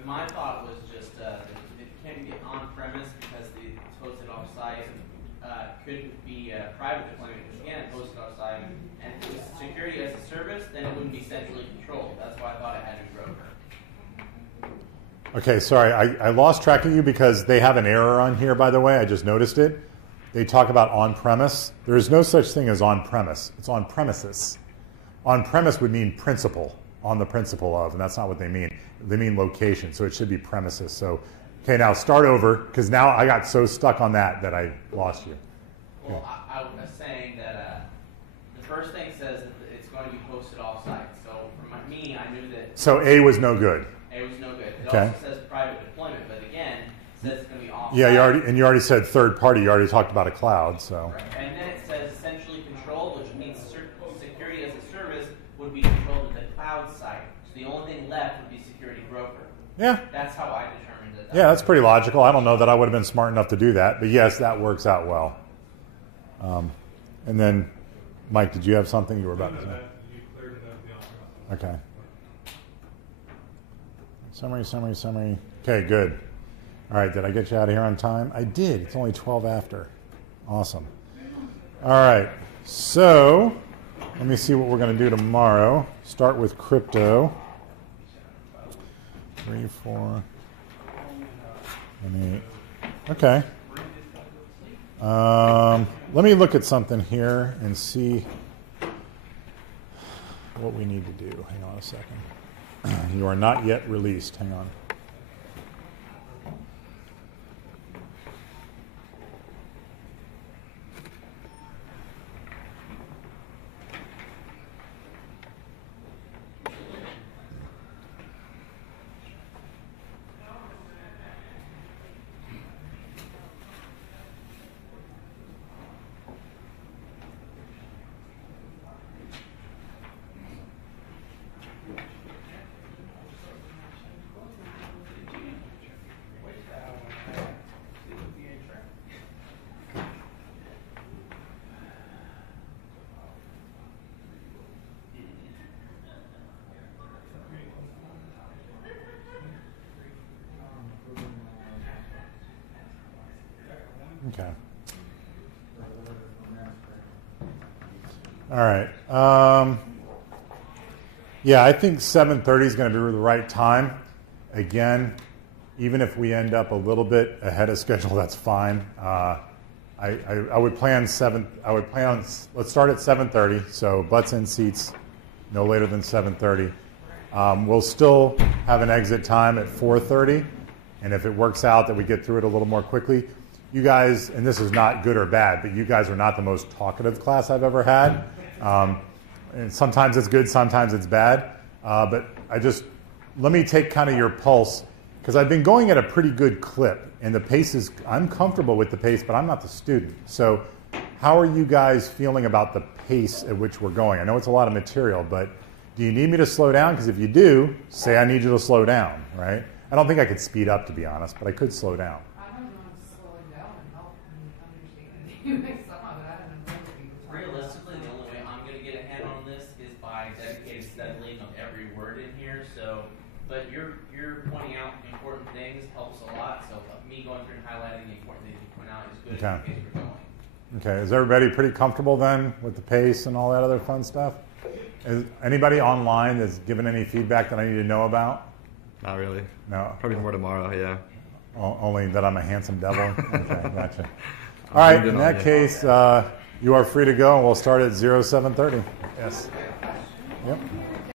My thought was just that it can be on-premise because it's hosted off-site. Could be private deployment, which again is hosted off-site. And if it was security as a service, then it wouldn't be centrally controlled. That's why I thought it had a broker. Okay, sorry, I lost track of you because they have an error on here, by the way. I just noticed it. They talk about on-premise. There is no such thing as on-premise. It's on-premises. On-premise would mean principal, on the principle of, and that's not what they mean. They mean location, so it should be premises. So, okay, now start over, because now I got so stuck on that I lost you. Well, I was saying that the first thing says that it's going to be hosted off-site. So for me, I knew that... So A was no good. A was no good. It Okay. also says private deployment, but again, it says it's going to be off-site. Yeah, you already said third party. You already talked about a cloud, so. Right. And then it says centrally controlled, which means security as a service would be controlled at the cloud site. So the only thing left would be security broker. Yeah. That's how I determined it. Yeah, that's pretty logical. I don't know that I would have been smart enough to do that, but yes, that works out well. And then, Mike, did you have something you were about to say? You cleared it up the Okay. Summary. Okay, good. All right, did I get you out of here on time? I did. It's only 12 after. Awesome. All right, so let me see what we're going to do tomorrow. Start with crypto. 3, 4, and 8. Okay. Let me look at something here and see what we need to do. Hang on a second. You are not yet released. Hang on. Okay. All right. Yeah, I think 7:30 is going to be the right time. Again, even if we end up a little bit ahead of schedule, that's fine. I would plan let's start at 7:30. So butts in seats no later than 7:30. We'll still have an exit time at 4:30, and if it works out that we get through it a little more quickly, you guys, and this is not good or bad, but you guys are not the most talkative class I've ever had. And sometimes it's good, sometimes it's bad. But let me take kind of your pulse, because I've been going at a pretty good clip, and the pace is, I'm comfortable with the pace, but I'm not the student. So how are you guys feeling about the pace at which we're going? I know it's a lot of material, but do you need me to slow down? Because if you do, say I need you to slow down, right? I don't think I could speed up, to be honest, but I could slow down. I don't know if slowing down and help understand some of that and then Realistically, the only way I'm going to get a handle on this is by dedicated studying of every word in here. So, but you're pointing out important things helps a lot. So me going through and highlighting the important things you point out is good in case we're going. Okay, is everybody pretty comfortable then with the pace and all that other fun stuff? Is anybody online that's given any feedback that I need to know about? Not really. No. Probably more tomorrow, yeah. Only that I'm a handsome devil? Okay, gotcha. All right, in that case, you are free to go, and we'll start at 07:30. Yes. Yep.